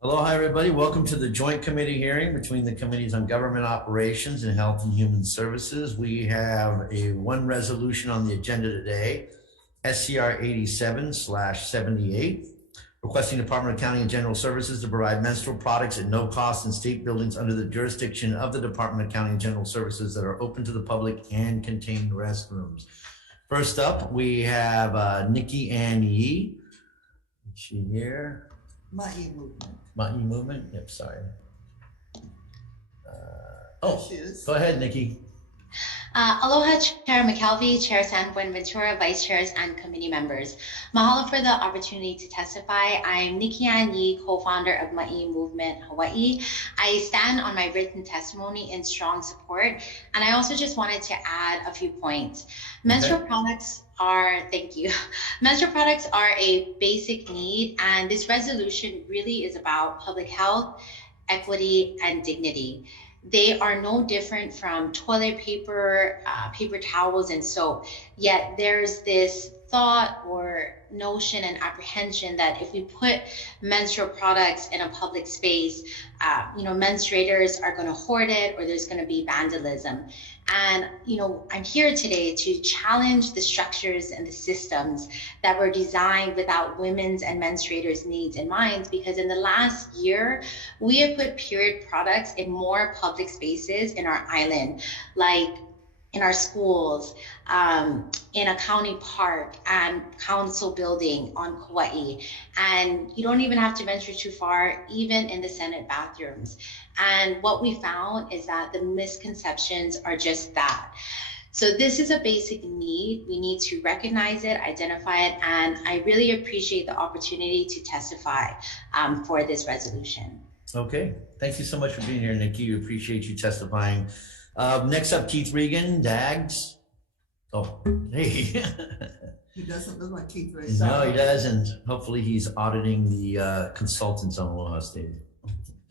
Aloha, everybody. Welcome to the joint committee hearing between the Committees on Government Operations and Health and Human Services. We have one resolution on the agenda today, SCR 87/78, requesting Department of County and General Services to provide menstrual products at no cost in state buildings under the jurisdiction of the Department of County and General Services that are open to the public and contain restrooms. First up, we have Nikki Ann Yee. Is she here? Ma'i movement. Ma'i movement? Yep, sorry. She is. Go ahead, Nikki. Aloha, Chair McKelvey, Chair San Buenaventura, Vice Chairs, and committee members. Mahalo for the opportunity to testify. I'm Nikki Ann Yee, co-founder of Ma'i Movement Hawai'i. I stand on my written testimony in strong support, and I also just wanted to add a few points. Menstrual products are, thank you. Menstrual products are a basic need, and this resolution really is about public health, equity, and dignity. They are no different from toilet paper, paper towels, and soap. Yet there's this thought or notion and apprehension that if we put menstrual products in a public space, menstruators are going to hoard it or there's going to be vandalism. And, I'm here today to challenge the structures and the systems that were designed without women's and menstruators' needs in mind, because in the last year, we have put period products in more public spaces in our island, like in our schools, in a county park and council building on Kauai. And you don't even have to venture too far, even in the Senate bathrooms. And what we found is that the misconceptions are just that. So this is a basic need. We need to recognize it, identify it, and I really appreciate the opportunity to testify for this resolution. Okay, thank you so much for being here, Nikki. We appreciate you testifying. Next up, Keith Regan, DAGS. Oh, hey. He doesn't look like Keith Regan. No, he doesn't. Hopefully he's auditing the consultants on Aloha State.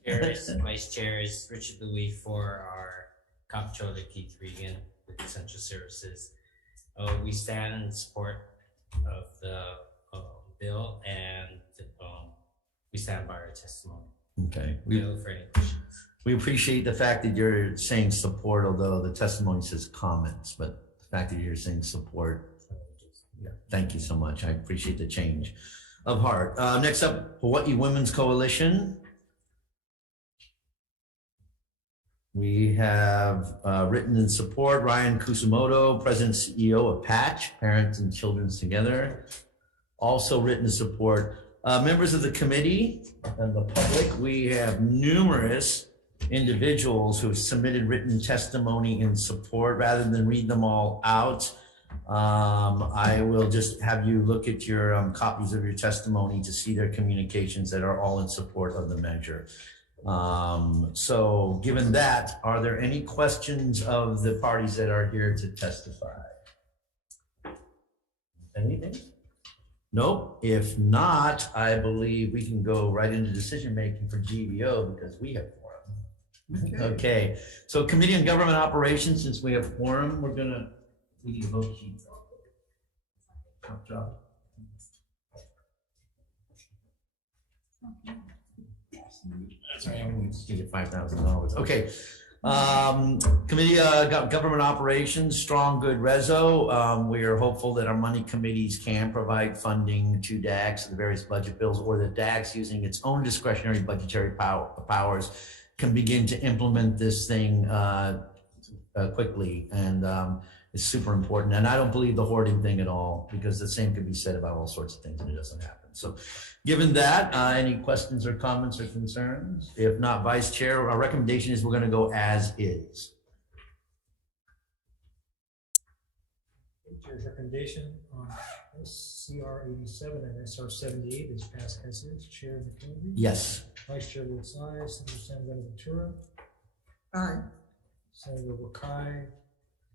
Chairs, Vice Chairs, Richard Louis for our Comptroller Keith Regan with Essential Services. We stand in support of the bill and we stand by our testimony. Okay. We look for any questions. We appreciate the fact that you're saying support, although the testimony says comments, but the fact that you're saying support, yeah, thank you so much. I appreciate the change of heart. Next up, Hawaii Women's Coalition. We have written in support, Ryan Kusumoto, President and CEO of Patch, Parents and Children's Together. Also written in support, members of the committee and the public. We have numerous individuals who have submitted written testimony in support. Rather than read them all out, I will just have you look at your copies of your testimony to see their communications that are all in support of the measure. So given that, are there any questions of the parties that are here to testify? Anything? Nope. If not, I believe we can go right into decision making for GVO because we have quorum. Okay. So Committee on Government Operations, since we have quorum, we need a vote sheet. Top job. That's right. We just need $5,000. Okay. Committee Government Operations, strong, good reso. We are hopeful that our money committees can provide funding to DAGS, the various budget bills, or that DAGS, using its own discretionary budgetary powers, can begin to implement this thing quickly. And it's super important. And I don't believe the hoarding thing at all, because the same could be said about all sorts of things and it doesn't happen. So given that, any questions or comments or concerns? If not, Vice Chair, our recommendation is we're going to go as is. Chair's recommendation on SCR 87 and SR 78 is passed as is. Chair McKelvey? Yes. Vice Chair votes aye. Senator San Buenaventura? Aye. Senator Wakai?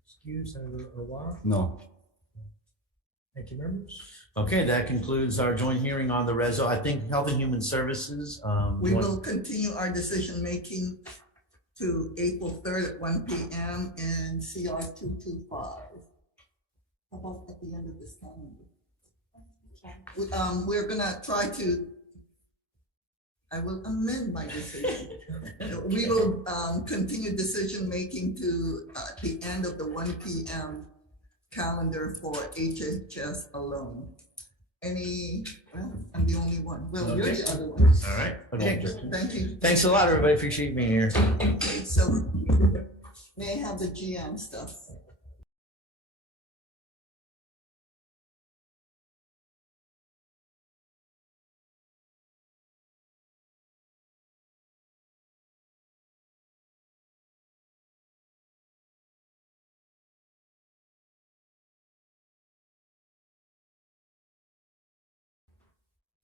Excuse. Senator Awa? No. Thank you, members. Okay, that concludes our joint hearing on the reso. I think Health and Human Services. We will continue our decision making to April 3rd at 1 p.m. in CR 225. How about at the end of this calendar? We're gonna try to I will amend my decision. We will continue decision-making to the end of the 1 p.m. calendar for HHS alone. Well, I'm the only one. Well, you're the other one. All right. Okay. Thank you. Thanks a lot, everybody. Appreciate being here. Okay, so may I have the GM stuff?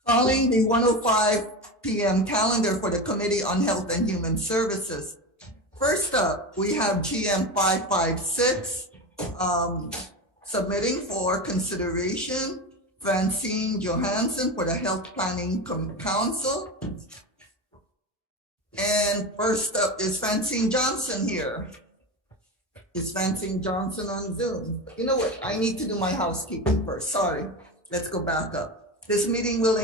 Calling the 1:05 p.m. calendar for the Committee on Health and Human Services. First up, we have GM 556 submitting for consideration Francine Johansson for the Health Planning Council. And first up is Francine Johnson here. Is Francine Johnson on Zoom? You know what? I need to do my housekeeping first. Sorry. Let's go back up. This meeting will,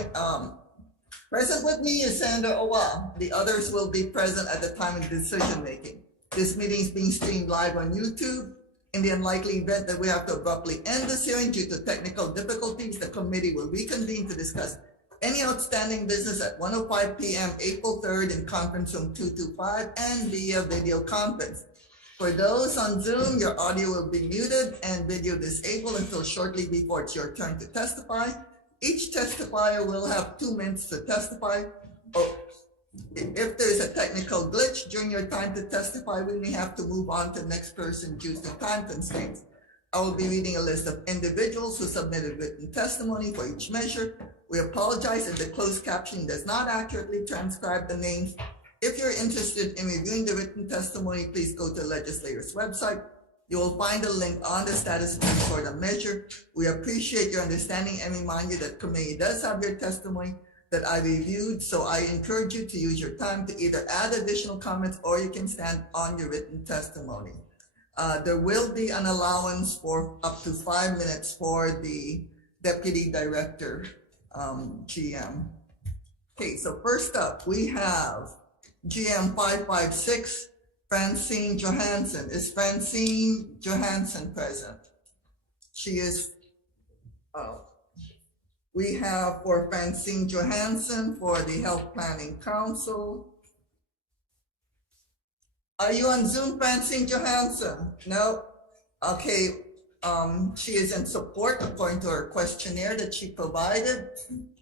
present with me is Sandra Owa. The others will be present at the time of decision making. This meeting is being streamed live on YouTube. In the unlikely event that we have to abruptly end this hearing due to technical difficulties, the committee will reconvene to discuss any outstanding business at 1:05 p.m. April 3rd in conference room 225 and via video conference. For those on Zoom, your audio will be muted and video disabled until shortly before it's your turn to testify. Each testifier will have 2 minutes to testify. If there is a technical glitch during your time to testify, we may have to move on to the next person due to time constraints. I will be reading a list of individuals who submitted written testimony for each measure. We apologize if the closed captioning does not accurately transcribe the names. If you're interested in reviewing the written testimony, please go to the legislator's website. You will find a link on the status page for the measure. We appreciate your understanding and remind you that committee does have your testimony that I reviewed, so I encourage you to use your time to either add additional comments or you can stand on your written testimony. There will be an allowance for up to 5 minutes for the Deputy Director GM. Okay, so first up, we have GM 556, Francine Johansson. Is Francine Johansson present? She is. We have for Francine Johansson for the Health Planning Council. Are you on Zoom, Francine Johansson? No? Okay, she is in support according to her questionnaire that she provided.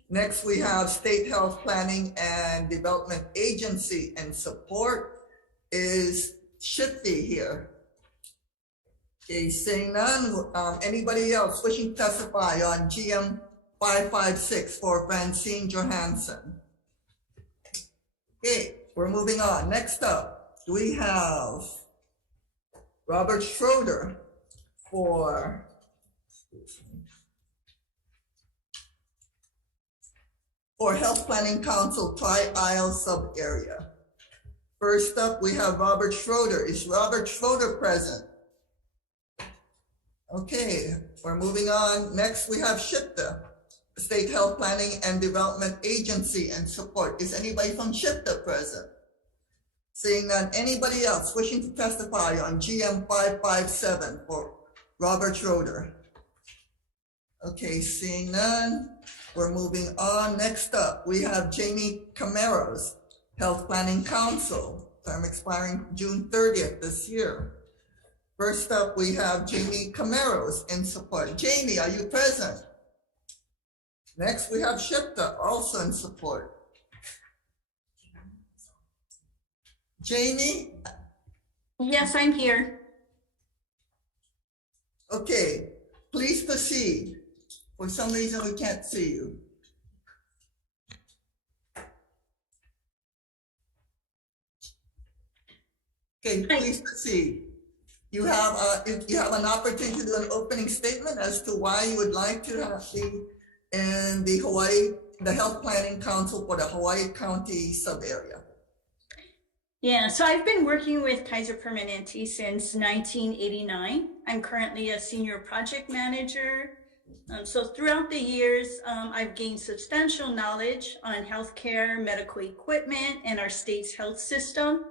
Next, we have State Health Planning and Development Agency in support. Is Shifty here? Okay, saying none. Anybody else wishing to testify on GM 556 for Francine Johansson? Okay, we're moving on. Next up, we have Robert Schroeder for Health Planning Council Tri-Isle Sub-Area. First up, we have Robert Schroeder. Is Robert Schroeder present? Okay, we're moving on. Next, we have SHPTA, State Health Planning and Development Agency and support. Is anybody from SHPTA present? Seeing none, anybody else wishing to testify on GM 557 for Robert Schroeder? Okay, seeing none, we're moving on. Next up, we have Jamie Camaros, Health Planning Council, term expiring June 30th this year. First up, we have Jamie Camaros in support. Jamie, are you present? Next, we have SHPTA also in support. Jamie? Yes, I'm here. Okay, please proceed. For some reason, we can't see you. Okay, please proceed. You have an opportunity to do an opening statement as to why you would like to have the Health Planning Council for the Hawaii County sub-area. Yeah, so I've been working with Kaiser Permanente since 1989. I'm currently a senior project manager So throughout the years, I've gained substantial knowledge on healthcare, medical equipment, and our state's health system.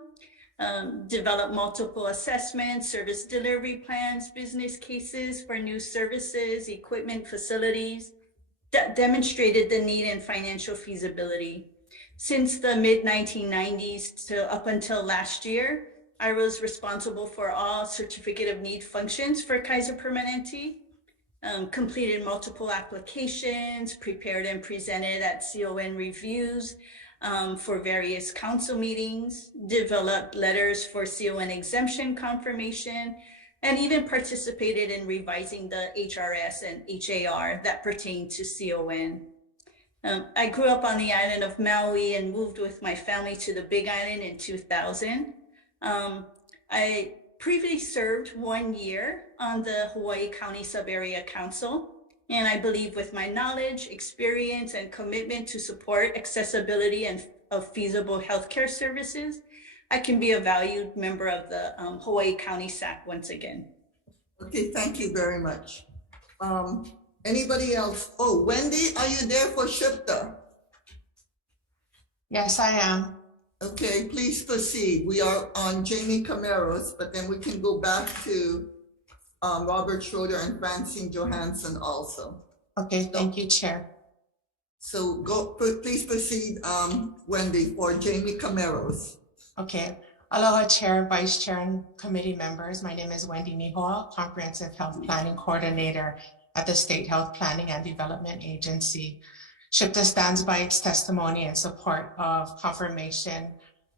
Developed multiple assessments, service delivery plans, business cases for new services, equipment, facilities, demonstrated the need and financial feasibility. Since the mid-1990s to up until last year, I was responsible for all certificate of need functions for Kaiser Permanente, completed multiple applications, prepared and presented at CON reviews for various council meetings, developed letters for CON exemption confirmation, and even participated in revising the HRS and HAR that pertain to CON. I grew up on the island of Maui and moved with my family to the Big Island in 2000. I previously served 1 year on the Hawaii County Sub-Area Council, and I believe with my knowledge, experience, and commitment to support accessibility and of feasible healthcare services, I can be a valued member of the Hawaii County SAC once again. Okay, thank you very much. Anybody else? Oh, Wendy, are you there for SHPTA? Yes, I am. Okay, please proceed. We are on Jamie Camaros, but then we can go back to Robert Schroeder and Francine Johansson also. Okay, thank you, Chair. So please proceed, Wendy, for Jamie Camaros. Okay. Aloha, Chair, Vice Chair, and committee members. My name is Wendy Nihoa, Comprehensive Health Planning Coordinator at the State Health Planning and Development Agency. SHPTA stands by its testimony in support of confirmation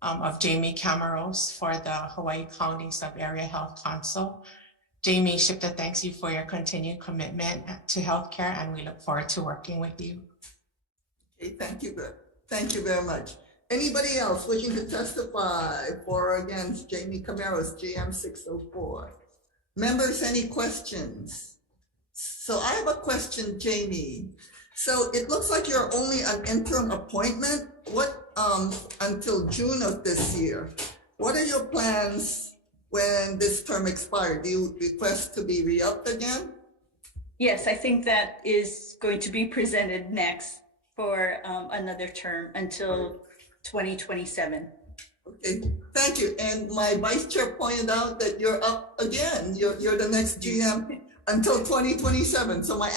of Jamie Camaros for the Hawaii County Sub-Area Health Council. Jamie, SHPTA thanks you for your continued commitment to healthcare, and we look forward to working with you. Okay, thank you very much. Anybody else wishing to testify for or against Jamie Camaros, GM 604? Members, any questions? So I have a question, Jamie. So it looks like you're only an interim appointment. What until June of this year? What are your plans when this term expires? Do you request to be re-upped again? Yes, I think that is going to be presented next for another term until 2027. Okay, thank you. And my vice chair pointed out that you're up again. You're the next GM until 2027. So my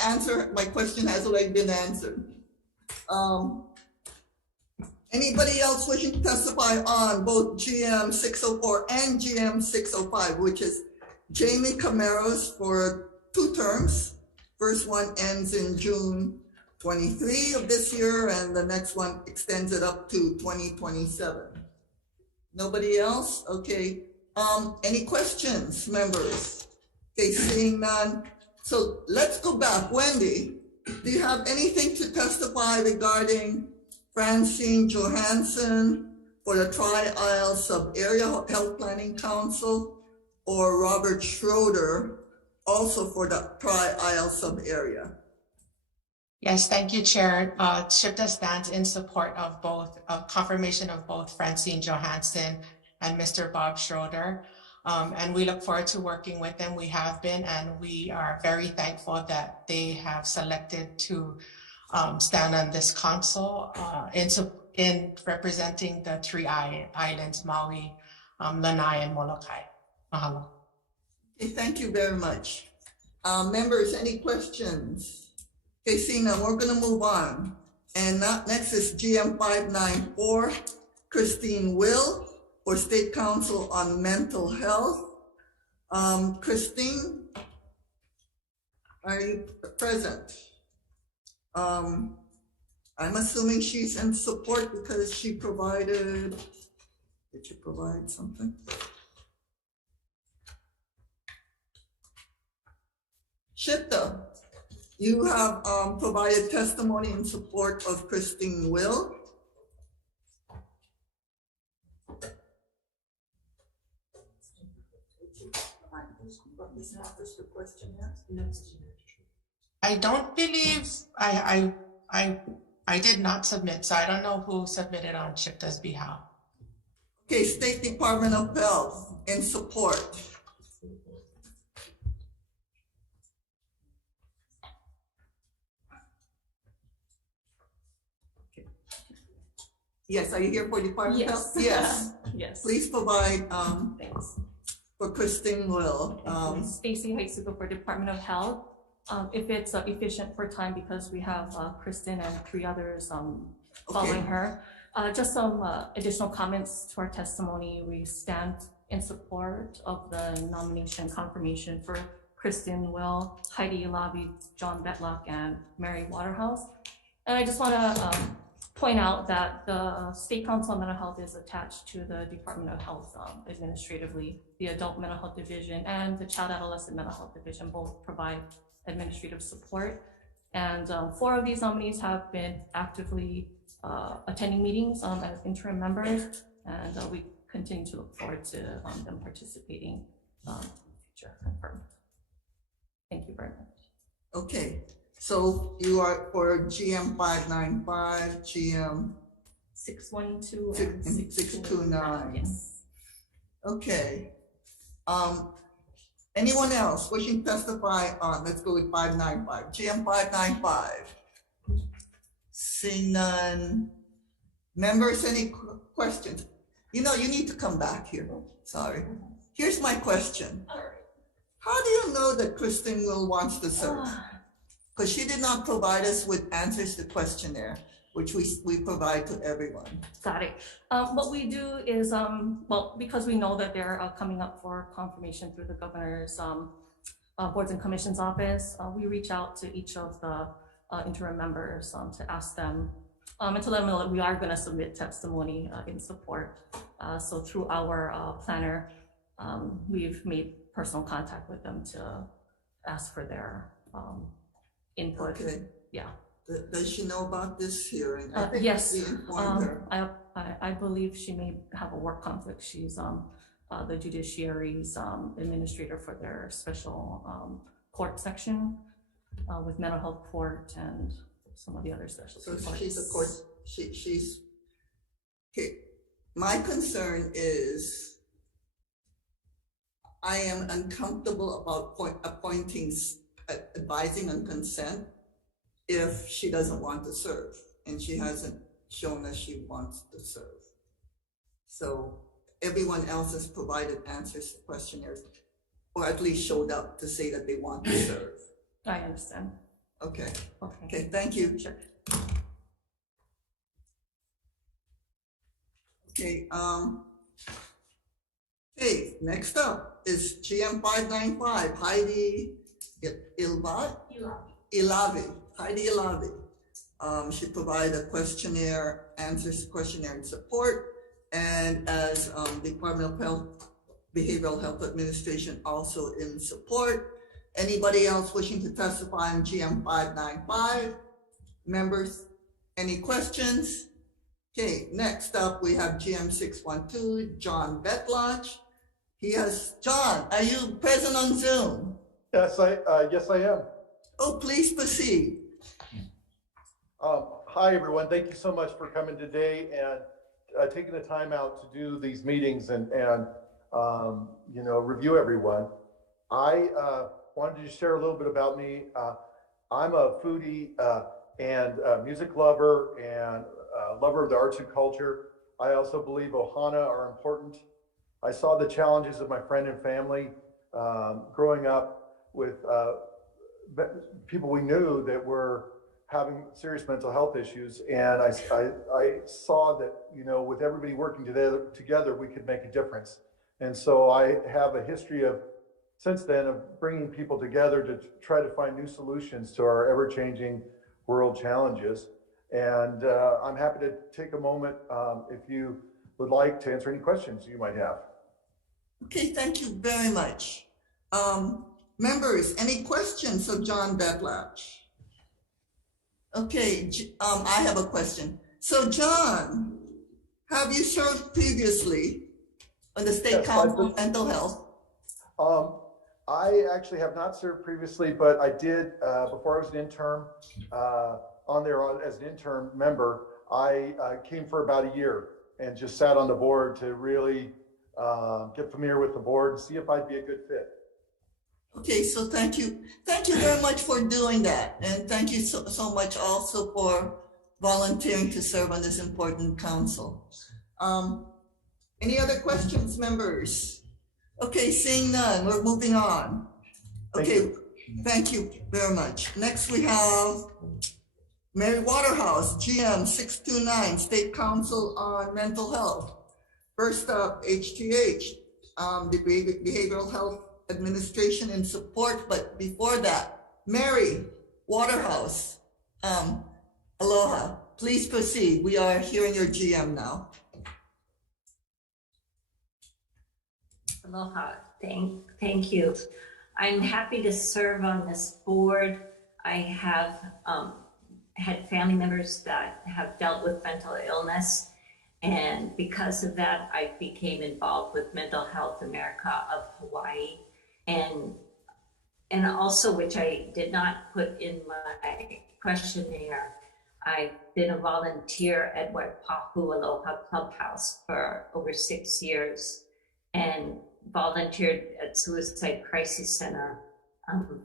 question has already been answered. Anybody else wishing to testify on both GM 604 and GM 605, which is Jamie Camaros for 2 terms. First one ends in June 23 of this year, and the next one extends it up to 2027. Nobody else? Okay. Any questions, members? Okay, seeing none. So let's go back. Wendy, do you have anything to testify regarding Francine Johansson for the Tri-Isle Sub-Area Health Planning Council, or Robert Schroeder also for the Tri-Isle Sub-Area? Yes, thank you, Chair. SHPTA stands in support of both, confirmation of both Francine Johansson and Mr. Bob Schroeder. And we look forward to working with them. We have been, and we are very thankful that they have selected to stand on this council in representing the 3 islands, Maui, Lanai, and Molokai. Mahalo. Okay, thank you very much. Members, any questions? Okay, seeing none, we're going to move on. And next is GM 594, Christine Will for State Council on Mental Health. Christine, are you present? I'm assuming she's in support because she provided, did she provide something? SHPTA, you have provided testimony in support of Christine Will. I don't believe I did not submit, so I don't know who submitted on SHPTA's behalf. Okay, State Department of Health in support. Yes, are you here for Department of Health? Yes. Yes. Please provide, Thanks. for Kristen Will, Stacy Haitsuko for Department of Health. If it's efficient for time, because we have Kristen and 3 others following her. Just some additional comments to our testimony. We stand in support of the nomination confirmation for Kristen Will, Heidi Elavi, John Betlock, and Mary Waterhouse. And I just want to point out that the State Council on Mental Health is attached to the Department of Health administratively. The Adult Mental Health Division and the Child Adolescent Mental Health Division both provide administrative support. And 4 of these nominees have been actively attending meetings as interim members, and we continue to look forward to them participating future confirmed. Thank you very much. okay. So you are for GM 595, GM 612 and 629. Yes. Okay. Anyone else wishing to testify on, let's go with 595, GM 595. Seeing none. Members, any questions? You know, you need to come back here. Sorry. Here's my question. How do you know that Kristen Will wants to serve? Because she did not provide us with answers to the questionnaire, which we provide to everyone. Got it. What we do is, well, because we know that they're coming up for confirmation through the governor's boards and commissions office, we reach out to each of the interim members to ask them and to let them know that we are going to submit testimony in support. So through our planner, we've made personal contact with them to ask for their input. Okay. Yeah. Does she know about this hearing? I think yes. we informed her. I believe she may have a work conflict. She's the judiciary's administrator for their special court section with mental health court and some of the other special So courts. she's a court, she's, okay. My concern is I am uncomfortable about appointing, advising on consent if she doesn't want to serve, and she hasn't shown us she wants to serve. So everyone else has provided answers to questionnaires, or at least showed up to say that they want to serve. I understand. Okay, Okay. okay, thank you. Sure. Okay, okay, next up is GM 595, Heidi Ilavi. Heidi Ilavi. She provided a questionnaire, answers to questionnaire and support, and as Department of Health, Behavioral Health Administration also in support. Anybody else wishing to testify on GM 595? Members, any questions? Okay, next up we have GM 612, John Betlock. John, are you present on Zoom? Yes, I am. Oh, please proceed. Hi, everyone. Thank you so much for coming today and taking the time out to do these meetings and you know, review everyone. I wanted to share a little bit about me. I'm a foodie and music lover and lover of the arts and culture. I also believe ohana are important. I saw the challenges of my friend and family growing up with people we knew that were having serious mental health issues, and I saw that, you know, with everybody working together, we could make a difference. And so I have a history of, since then, of bringing people together to try to find new solutions to our ever-changing world challenges. And I'm happy to take a moment if you would like to answer any questions you might have. Okay, thank you very much. Members, any questions of John Betlock? Okay, I have a question. So John, have you served previously on the State Council on Mental Health? I actually have not served previously, but I did before I was an intern on there as an intern member. I came for about a year and just sat on the board to really get familiar with the board and see if I'd be a good fit. Okay, so thank you very much for doing that, and thank you so much also for volunteering to serve on this important council. Any other questions, members? Okay, seeing none, we're moving on. Okay, thank you very much. Next we have Mary Waterhouse, GM 629, State Council on Mental Health. First up, HTH, the Behavioral Health Administration and Support. But before that, Mary Waterhouse, aloha, please proceed. We are hearing your GM now. Aloha, thank you. I'm happy to serve on this board. I have had family members that have dealt with mental illness, and because of that, I became involved with Mental Health America of Hawaii, and also, which I did not put in my questionnaire, I've been a volunteer at Waipahu Aloha Clubhouse for over 6 years, and volunteered at Suicide Crisis Center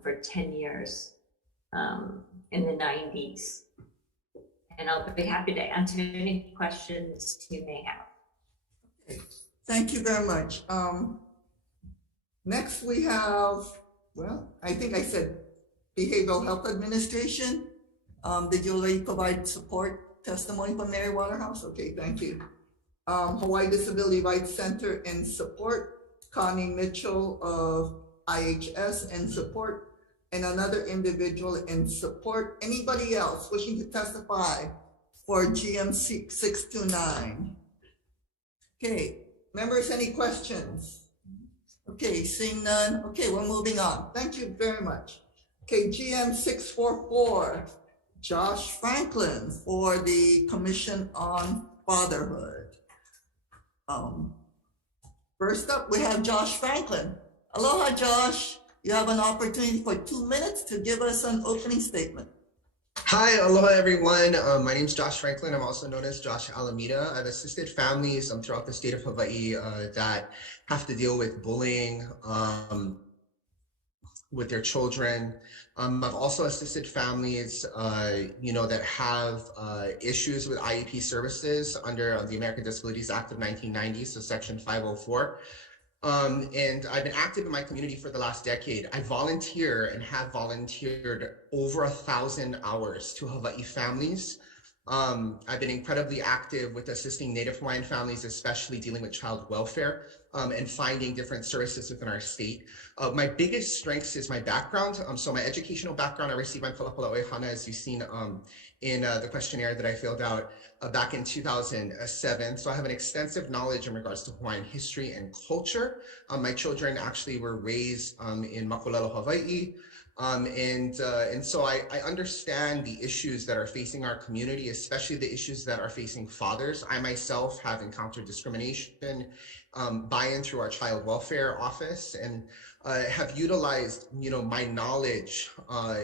for 10 years in the 90s. And I'll be happy to answer any questions you may have. Okay. Thank you very much. Next we have, well, I think I said Behavioral Health Administration. Did you already provide support testimony from Mary Waterhouse? Okay, thank you. Hawaii Disability Rights Center and Support, Connie Mitchell of IHS and Support, and another individual in support. Anybody else wishing to testify for GM 629? Okay, members, any questions? Okay, seeing none. Okay, we're moving on. Thank you very much. Okay, GM 644, Josh Franklin for the Commission on Fatherhood. First up, we have Josh Franklin. Aloha, Josh. You have an opportunity for 2 minutes to give us an opening statement. Hi, aloha everyone. My name is Josh Franklin. I'm also known as Josh Alameda. I've assisted families throughout the state of Hawaii that have to deal with bullying with their children. I've also assisted families, that have issues with IEP services under the American Disabilities Act of 1990, so Section 504. And I've been active in my community for the last decade. I volunteer and have volunteered over 1,000 hours to Hawaii families. I've been incredibly active with assisting Native Hawaiian families, especially dealing with child welfare and finding different services within our state. My biggest strengths is my background. So my educational background, I received my Palapala Oehana, as you've seen in the questionnaire that I filled out back in 2007. So I have an extensive knowledge in regards to Hawaiian history and culture. My children actually were raised in Makolelo, Hawaii. And so I understand the issues that are facing our community, especially the issues that are facing fathers. I myself have encountered discrimination, buy-in through our child welfare office, and have utilized, my knowledge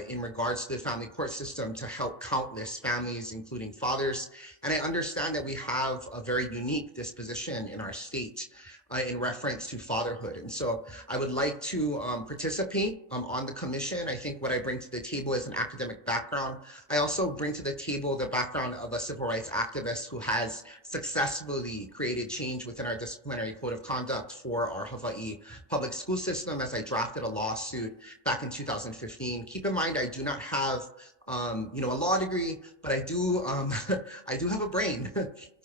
in regards to the family court system to help countless families, including fathers. And I understand that we have a very unique disposition in our state in reference to fatherhood. And so I would like to participate on the commission. I think what I bring to the table is an academic background. I also bring to the table the background of a civil rights activist who has successfully created change within our disciplinary code of conduct for our Hawaii public school system, as I drafted a lawsuit back in 2015. Keep in mind, I do not have a law degree, but I do have a brain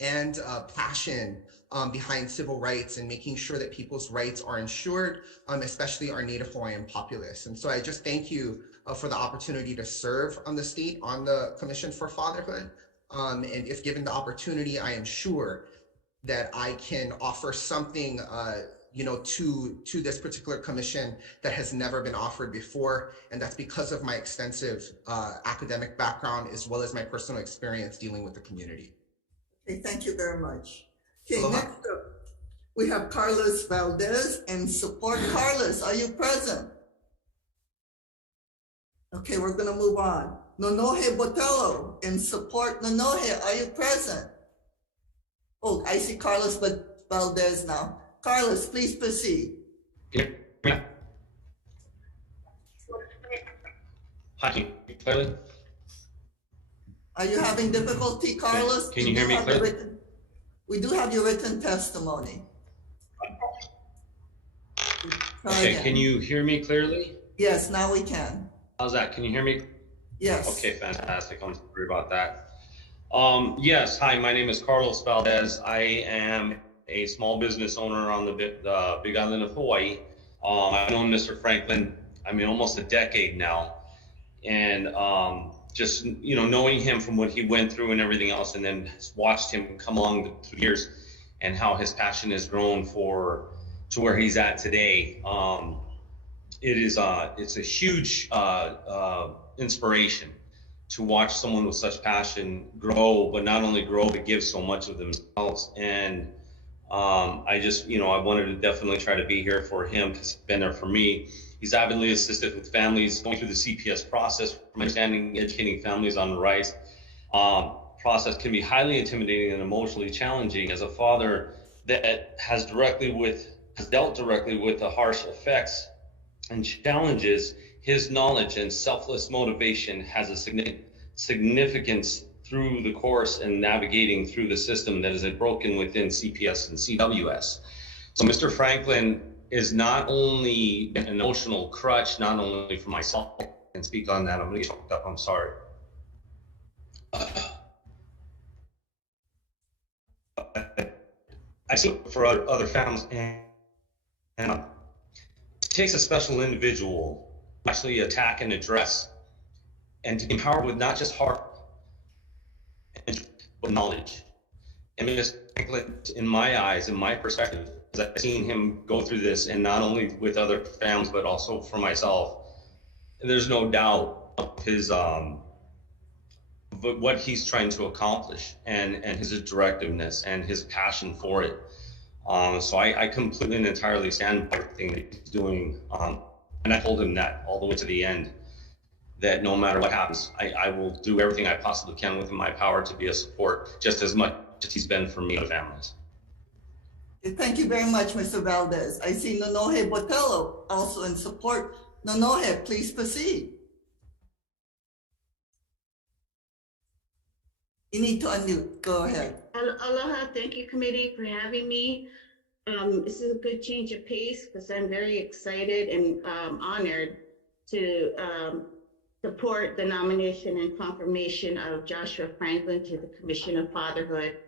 and passion behind civil rights and making sure that people's rights are ensured, especially our Native Hawaiian populace. And so I just thank you for the opportunity to serve on the state on the Commission for Fatherhood. And if given the opportunity, I am sure that I can offer something to this particular commission that has never been offered before. And that's because of my extensive academic background, as well as my personal experience dealing with the community. Okay, thank you very much. Okay, next up, we have Carlos Valdez and support. Carlos, are you present? Okay, we're gonna move on. Nonohe Botello and support. Nonohe, are you present? Oh, I see Carlos Valdez now. Carlos, please proceed. Hi, Are you having difficulty, Carlos? Can you hear me clearly? We do have your written testimony. Try Okay, again. can you hear me clearly? Yes, now we can. How's that? Can you hear me? Yes. Okay, fantastic. I'm sorry about that. Yes, hi, my name is Carlos Valdez. I am a small business owner on the Big Island of Hawaii. I've known Mr. Franklin, almost a decade now. And just, knowing him from what he went through and everything else, and then watched him come along the years and how his passion has grown to where he's at today. It's a huge inspiration to watch someone with such passion grow, but not only grow, but give so much of themselves. And I just, I wanted to definitely try to be here for him because he's been there for me. He's avidly assisted with families going through the CPS process. From my understanding, educating families on the rights process can be highly intimidating and emotionally challenging. As a father that has dealt directly with the harsh effects and challenges, his knowledge and selfless motivation has a significance through the course and navigating through the system that is broken within CPS and CWS. So Mr. Franklin is not only an emotional crutch, not only for myself, and speak on that, I'm gonna get choked up, I'm sorry. I see it for other families, and it takes a special individual to actually attack and address, and to be empowered with not just heart, but knowledge. And Mr. Franklin, in my eyes, in my perspective, as I've seen him go through this, and not only with other families, but also for myself, there's no doubt of his, but what he's trying to accomplish, and his directiveness and his passion for it. So I completely and entirely stand by everything that he's doing. And I told him that all the way to the end, that no matter what happens, I will do everything I possibly can within my power to be a support, just as much as he's been for me and families. Thank you very much, Mr. Valdez. I see Nonohe Botello also in support. Nonohe, please proceed. You need to unmute. Go ahead. Aloha, thank you, committee, for having me. This is a good change of pace because I'm very excited and honored to support the nomination and confirmation of Joshua Franklin to the Commission of Fatherhood.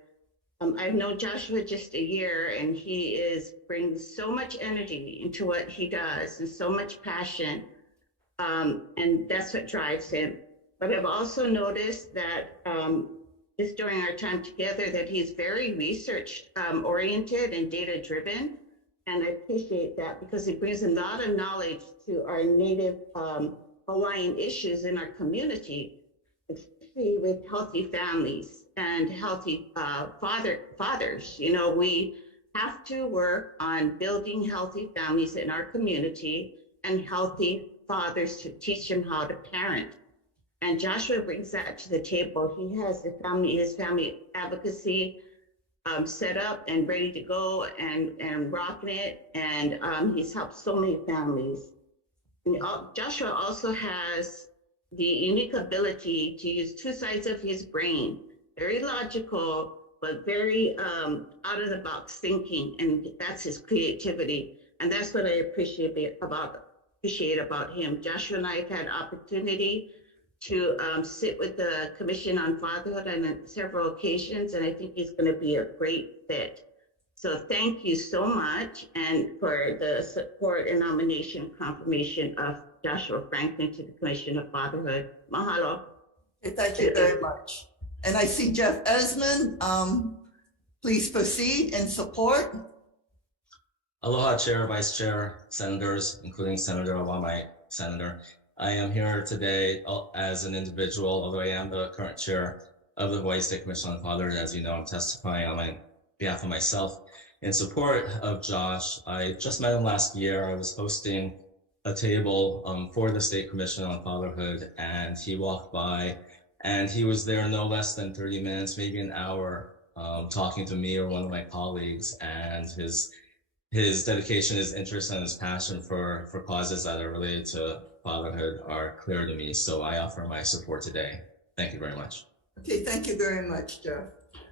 I've known Joshua just a year, and he brings so much energy into what he does and so much passion, and that's what drives him. But I've also noticed that just during our time together that he's very research oriented and data driven, and I appreciate that because he brings a lot of knowledge to our native Hawaiian issues in our community, especially with healthy families and healthy fathers. We have to work on building healthy families in our community and healthy fathers to teach them how to parent. And Joshua brings that to the table. He has his family advocacy set up and ready to go and rocking it. And he's helped so many families. And Joshua also has the unique ability to use two sides of his brain, very logical, but very out of the box thinking. And that's his creativity. And that's what I appreciate about him. Joshua and I have had opportunity to sit with the Commission on Fatherhood on several occasions, and I think he's going to be a great fit. So thank you so much, and for the support and nomination confirmation of Joshua Franklin to the Commission of Fatherhood. Mahalo. Thank you very much. And I see Jeff Esmond. Please proceed in support. Aloha, Chair, Vice Chair, Senators, including Senator Obama, Senator. I am here today as an individual, although I am the current chair of the Hawaii State Commission on Fatherhood. As you know, I'm testifying on behalf of myself in support of Josh. I just met him last year. I was hosting a table for the State Commission on Fatherhood, and he walked by, and he was there no less than 30 minutes, maybe an hour, talking to me or one of my colleagues, and his dedication, his interest, and his passion for causes that are related to fatherhood are clear to me. So I offer my support today. Thank you very much. Okay, thank you very much, Jeff.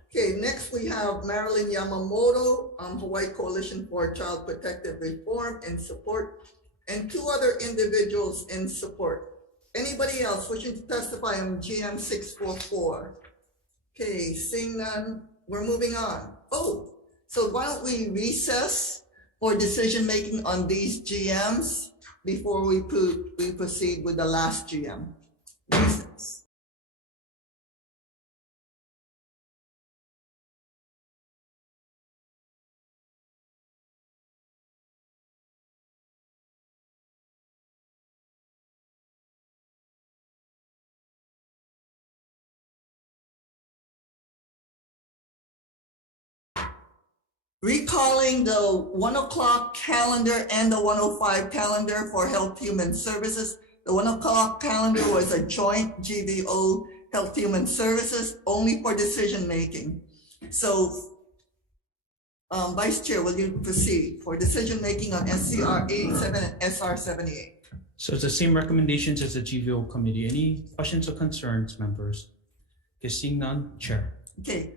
Okay, next we have Marilyn Yamamoto, Hawaii Coalition for Child Protective Reform and Support, and two other individuals in support. Anybody else wishing to testify on GM 644? Okay, seeing none, we're moving on. Oh, so why don't we recess for decision making on these GMs before we proceed with the last GM? Recess. Recalling the 1 o'clock calendar and the 105 calendar for Health Human Services. The 1 o'clock calendar was a joint GVO Health Human Services only for decision making. So, Vice Chair, will you proceed for decision making on SCR 87 and SR 78? So it's the same recommendations as the GVO committee. Any questions or concerns, members? Okay, seeing none, Chair. Okay.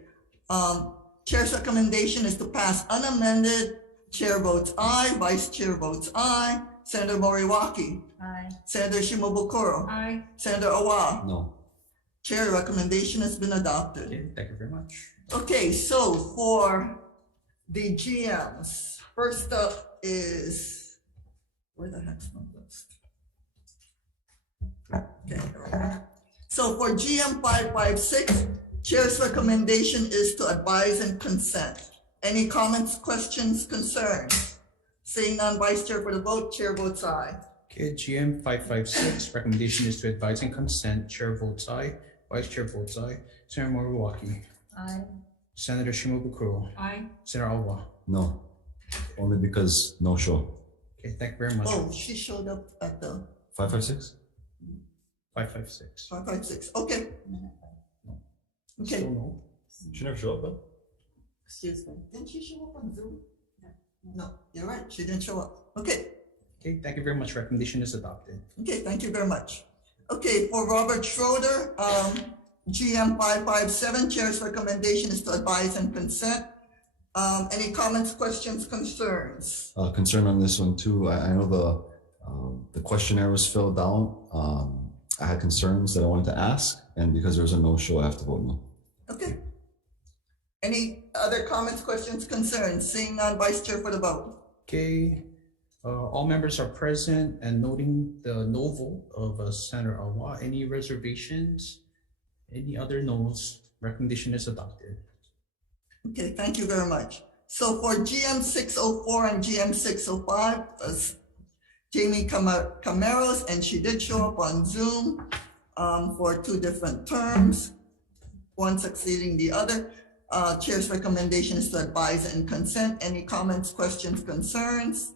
Chair's recommendation is to pass unamended. Chair votes aye. Vice Chair votes aye. Senator Moriwaki. Aye. Senator Shimobukuro. Aye. Senator Awa. No. Chair recommendation has been adopted. Okay, thank you very much. Okay, so for the GMs, first up is, where the heck's my list? Okay, so for GM 556, Chair's recommendation is to advise and consent. Any comments, questions, concerns? Seeing none, Vice Chair for the vote, Chair votes aye. Okay, GM 556, recommendation is to advise and consent. Chair votes aye. Vice Chair votes aye. Senator Moriwaki. Aye. Senator Shimobukuro. Aye. Senator Awa. No, only because no show. Okay, thank you very much. Oh, she showed up at the 556? 556. 556, okay. Okay. Still no. She never showed up, huh? Excuse me, didn't she show up on Zoom? No, you're right, she didn't show up. Okay. Okay, thank you very much. Recommendation is adopted. Okay, thank you very much. Okay, for Robert Schroeder, GM 557, Chair's recommendation is to advise and consent. Any comments, questions, concerns? Concern on this one too. I know the questionnaire was filled out. I had concerns that I wanted to ask, and because there was a no-show, I have to vote no. Okay. Any other comments, questions, concerns? Seeing none, Vice Chair for the vote. Okay, all members are present, and noting the no vote of Senator Awa. Any reservations? Any other no's? Recommendation is adopted. Okay, thank you very much. So for GM 604 and GM 605, Jamie Camaros, and she did show up on Zoom for two different terms, one succeeding the other. Chair's recommendation is to advise and consent. Any comments, questions, concerns?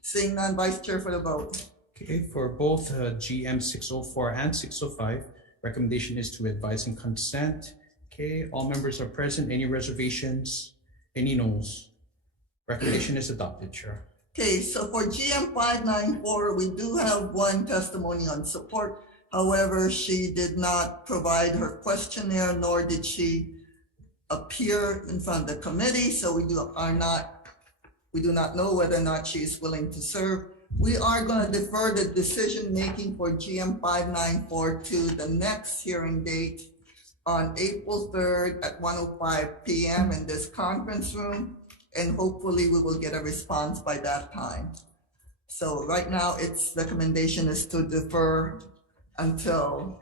Seeing none, Vice Chair for the vote. Okay, for both GM 604 and 605, recommendation is to advise and consent. Okay, all members are present. Any reservations? Any no's? Recommendation is adopted, Chair. Okay, so for GM 594, we do have one testimony on support. However, she did not provide her questionnaire, nor did she appear in front of the committee. So we do not know whether or not she is willing to serve. We are going to defer the decision making for GM 594 to the next hearing date on April 3rd at 1:05 p.m. in this conference room. And hopefully we will get a response by that time. So right now its recommendation is to defer until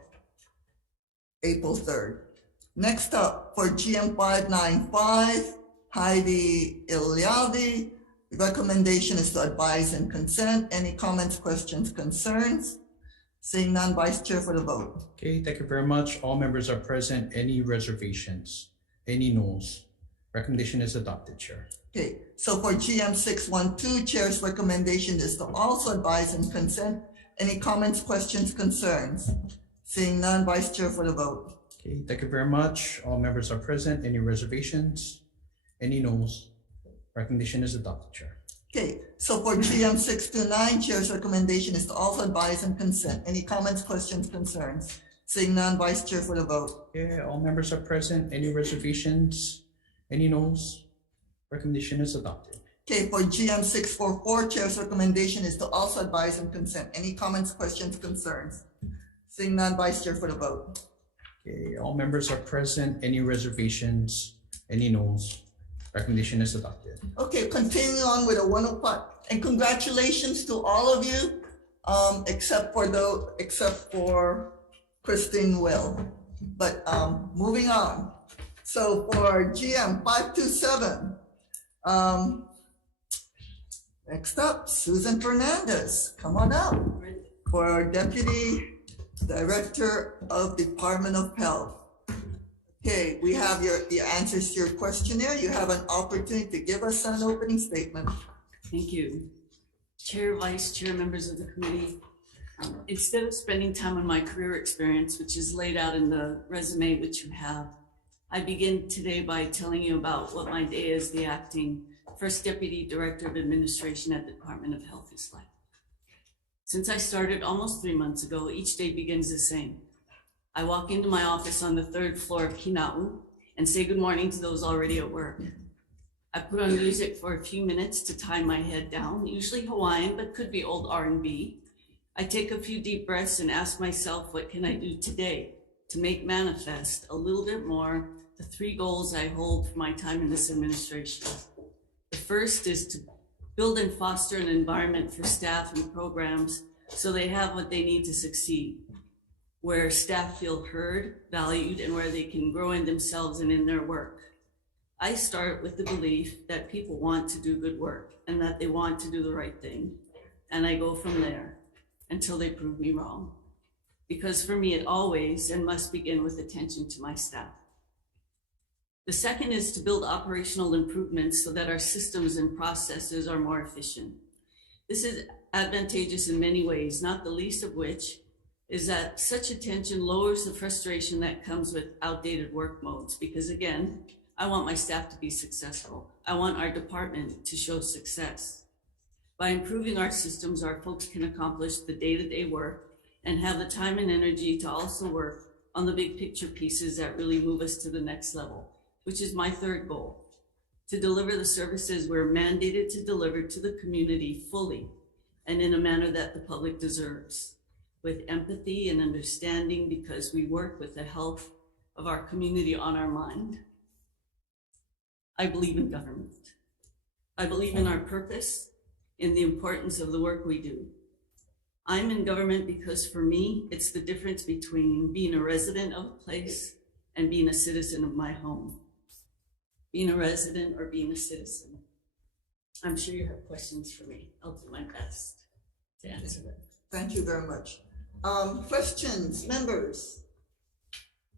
April 3rd. Next up for GM 595, Heidi Ilyaldi, recommendation is to advise and consent. Any comments, questions, concerns? Seeing none, Vice Chair for the vote. Okay, thank you very much. All members are present. Any reservations? Any no's? Recommendation is adopted, Chair. Okay, so for GM 612, Chair's recommendation is to also advise and consent. Any comments, questions, concerns? Seeing none, Vice Chair for the vote. Okay, thank you very much. All members are present. Any reservations? Any no's? Recommendation is adopted, Chair. Okay, so for GM 629, Chair's recommendation is to also advise and consent. Any comments, questions, concerns? Seeing none, Vice Chair for the vote. Okay, all members are present. Any reservations? Any noes? Recommendation is adopted. Okay, for GM 644, Chair's recommendation is to also advise and consent. Any comments, questions, concerns? Seeing none, Vice Chair for the vote. Okay, all members are present. Any reservations? Any noes? Recommendation is adopted. Okay, continuing on with a 105, and congratulations to all of you, except for Christine Will. But moving on. So for GM 527, next up, Susan Fernandez, come on up for Deputy Director of Department of Health. Okay, we have the answers to your questionnaire. You have an opportunity to give us an opening statement. Thank you. Chair, Vice Chair, members of the committee. Instead of spending time on my career experience, which is laid out in the resume which you have, I begin today by telling you about what my day as the acting First Deputy Director of Administration at the Department of Health is like. Since I started almost 3 months ago, each day begins the same. I walk into my office on the 3rd floor of Kina'u and say good morning to those already at work. I put on music for a few minutes to tie my head down, usually Hawaiian, but could be old R&B. I take a few deep breaths and ask myself, what can I do today to make manifest a little bit more the 3 goals I hold for my time in this administration. The first is to build and foster an environment for staff and programs so they have what they need to succeed, where staff feel heard, valued, and where they can grow in themselves and in their work. I start with the belief that people want to do good work and that they want to do the right thing. And I go from there until they prove me wrong. Because for me, it always and must begin with attention to my staff. The second is to build operational improvements so that our systems and processes are more efficient. This is advantageous in many ways, not the least of which is that such attention lowers the frustration that comes with outdated work modes. Because again, I want my staff to be successful. I want our department to show success. By improving our systems, our folks can accomplish the day-to-day work and have the time and energy to also work on the big picture pieces that really move us to the next level, which is my 3rd goal, to deliver the services we're mandated to deliver to the community fully and in a manner that the public deserves, with empathy and understanding because we work with the health of our community on our mind. I believe in government. I believe in our purpose, in the importance of the work we do. I'm in government because for me, it's the difference between being a resident of a place and being a citizen of my home. Being a resident or being a citizen. I'm sure you have questions for me. I'll do my best to answer them. Thank you very much. Questions, members?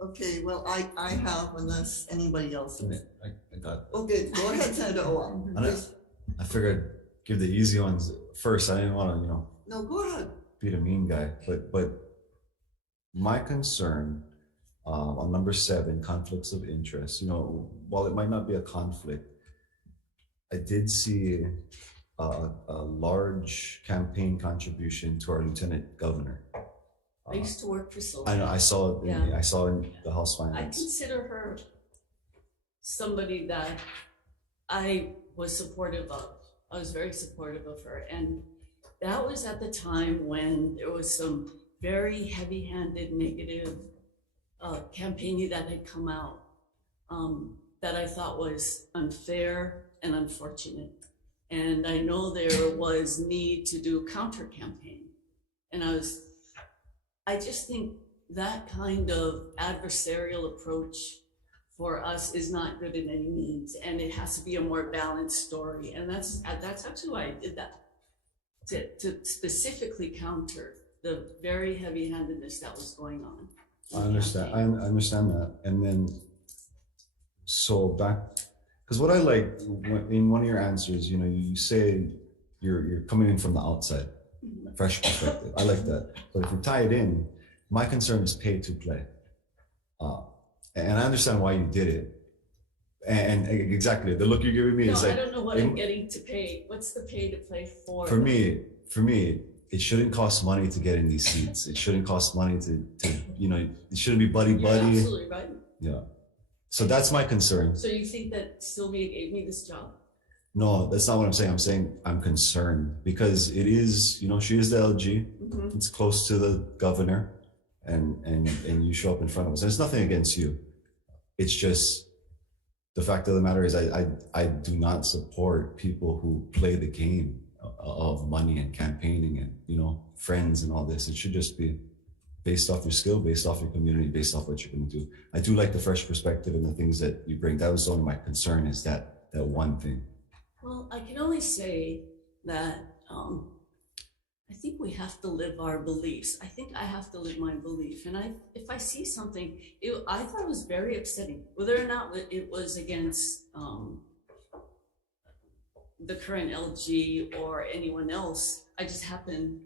Okay, well, I have, unless anybody else. I got. Okay, go ahead, Senator Owa. I figured give the easy ones first. I didn't want to, No, go ahead. be the mean guy. But my concern on number 7, conflicts of interest. While it might not be a conflict, I did see a large campaign contribution to our lieutenant governor. I used to work for Sylvia. I know. I saw it. Yeah. I saw it in the House I Finance. consider her somebody that I was supportive of. I was very supportive of her. And that was at the time when there was some very heavy-handed negative campaigning that had come out that I thought was unfair and unfortunate. And I know there was need to do counter campaign. And I just think that kind of adversarial approach for us is not good in any means, and it has to be a more balanced story. And that's actually why I did that, to specifically counter the very heavy-handedness that was going on. I understand. I understand that. And then, so back, because what I like in one of your answers, you say you're coming in from the outside, fresh perspective. I like that. But if we tie it in, my concern is pay to play. And I understand why you did it. And exactly, the look you're giving me is like— I don't know what I'm getting to pay. What's the pay to play for? For me, it shouldn't cost money to get in these seats. It shouldn't cost money to you know, it shouldn't be buddy You're buddy. absolutely right. Yeah. So that's my concern. So you think that Sylvia gave me this job? No, that's not what I'm saying. I'm saying I'm concerned because it is, you know, she is the LG. Mhm. It's close to the governor, and you show up in front of us. There's nothing against you. It's just the fact of the matter is I do not support people who play the game of money and campaigning and, you know, friends and all this. It should just be based off your skill, based off your community, based off what you're going to do. I do like the fresh perspective and the things that you bring. That was only my concern, is that one thing. Well, I can only say that I think we have to live our beliefs. I think I have to live my belief. And if I see something, I thought it was very upsetting, whether or not it was against the current LG or anyone else. I just happen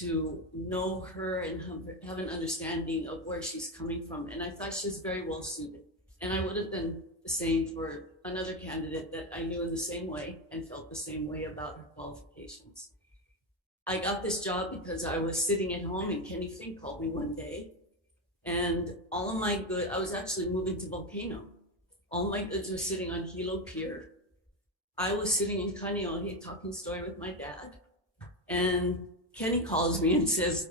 to know her and have an understanding of where she's coming from. And I thought she was very well suited. And I would have done the same for another candidate that I knew in the same way and felt the same way about her qualifications. I got this job because I was sitting at home and Kenny Fink called me one day, and all of my I was actually moving to Volcano. All my goods were sitting on Hilo Pier. I was sitting in Kaneohe talking story with my dad, and Kenny calls me and says,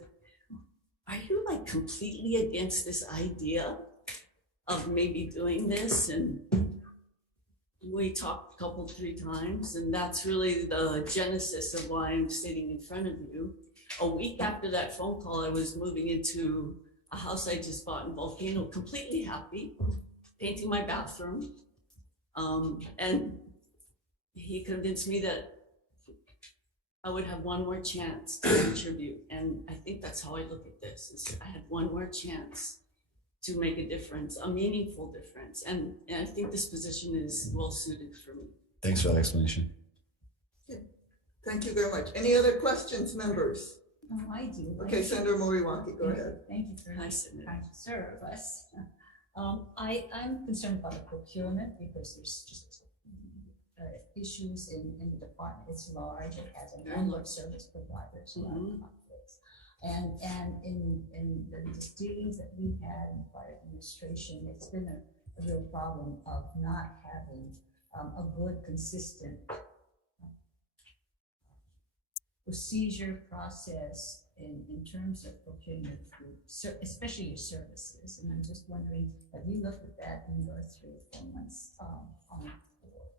"Are you like completely against this idea of maybe doing this?" And we talked a couple, 3 times, and that's really the genesis of why I'm sitting in front of you. A week after that phone call, I was moving into a house I just bought in Volcano, completely happy, painting my bathroom. And he convinced me that I would have one more chance to contribute. And I think that's how I look at this, is I had one more chance to make a difference, a meaningful difference. And I think this position is well suited for me. Thanks for that explanation. Okay. Thank you very much. Any other questions, members? Oh, I do. Okay, Senator Moriwaki, go ahead. Thank you for trying to serve us. I'm concerned about the procurement because there's just issues in the department. It's large. It has a number of service providers who have conflicts. And in the dealings that we've had in prior administration, it's been a real problem of not having a good, consistent procedure process in terms of procurement, especially your services. And I'm just wondering, have you looked at that in your 3 or 4 months on board?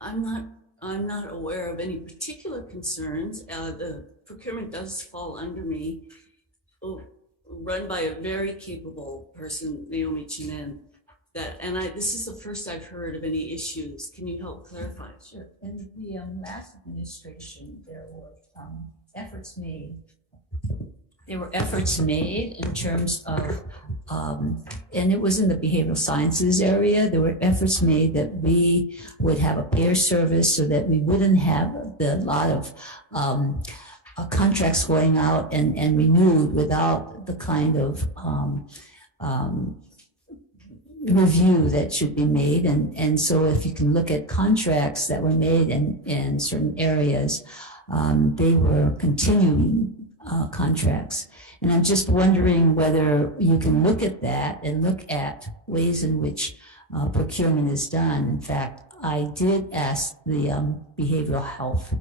I'm not aware of any particular concerns. The procurement does fall under me, run by a very capable person, Naomi Chinen. This is the first I've heard of any issues. Can you help clarify? Sure. In the last administration, there were efforts made. There were efforts made in terms of, and it was in the behavioral sciences area. There were efforts made that we would have a payer service so that we wouldn't have a lot of contracts going out and renewed without the kind of review that should be made. And so if you can look at contracts that were made in certain areas, they were continuing contracts. And I'm just wondering whether you can look at that and look at ways in which procurement is done. In fact, I did ask the behavioral health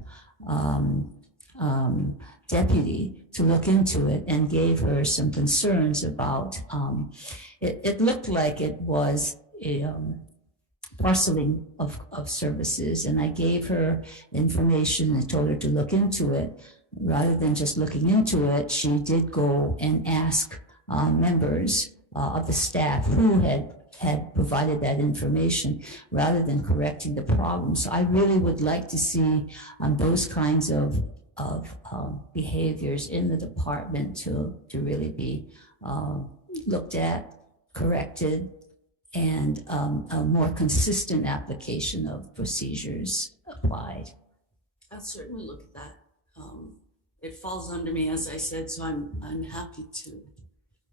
deputy to look into it and gave her some concerns about, it looked like it was a parceling of services, and I gave her information and told her to look into it. Rather than just looking into it, she did go and ask members of the staff who had provided that information rather than correcting the problem. So I really would like to see those kinds of behaviors in the department to really be looked at, corrected, and a more consistent application of procedures applied. I'll certainly look at that. It falls under me, as I said, so I'm happy to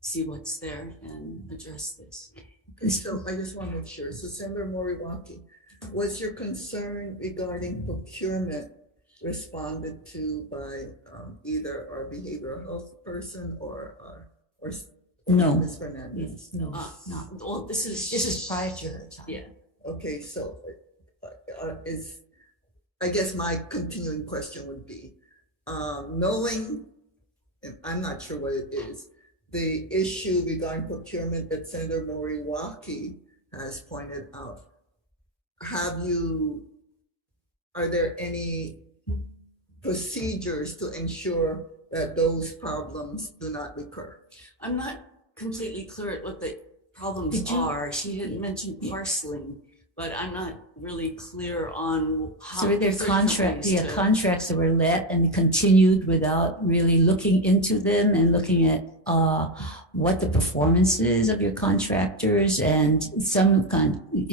see what's there and address this. Okay, so I just want to make sure. So Senator Moriwaki, was your concern regarding procurement responded to by either our behavioral health person or or? No. Ms. Fernandez? Yes, no, not. Well, this This is prior to her time. yeah. Okay, so I guess my continuing question would be, knowing, and I'm not sure what it is, the issue regarding procurement that Senator Moriwaki has pointed out, are there any procedures to ensure that those problems do not recur? I'm not completely clear at what the problems are. She had mentioned parceling, but I'm not really clear on how. So there are companies to- contracts that were let and continued without really looking into them and looking at what the performance is of your contractors and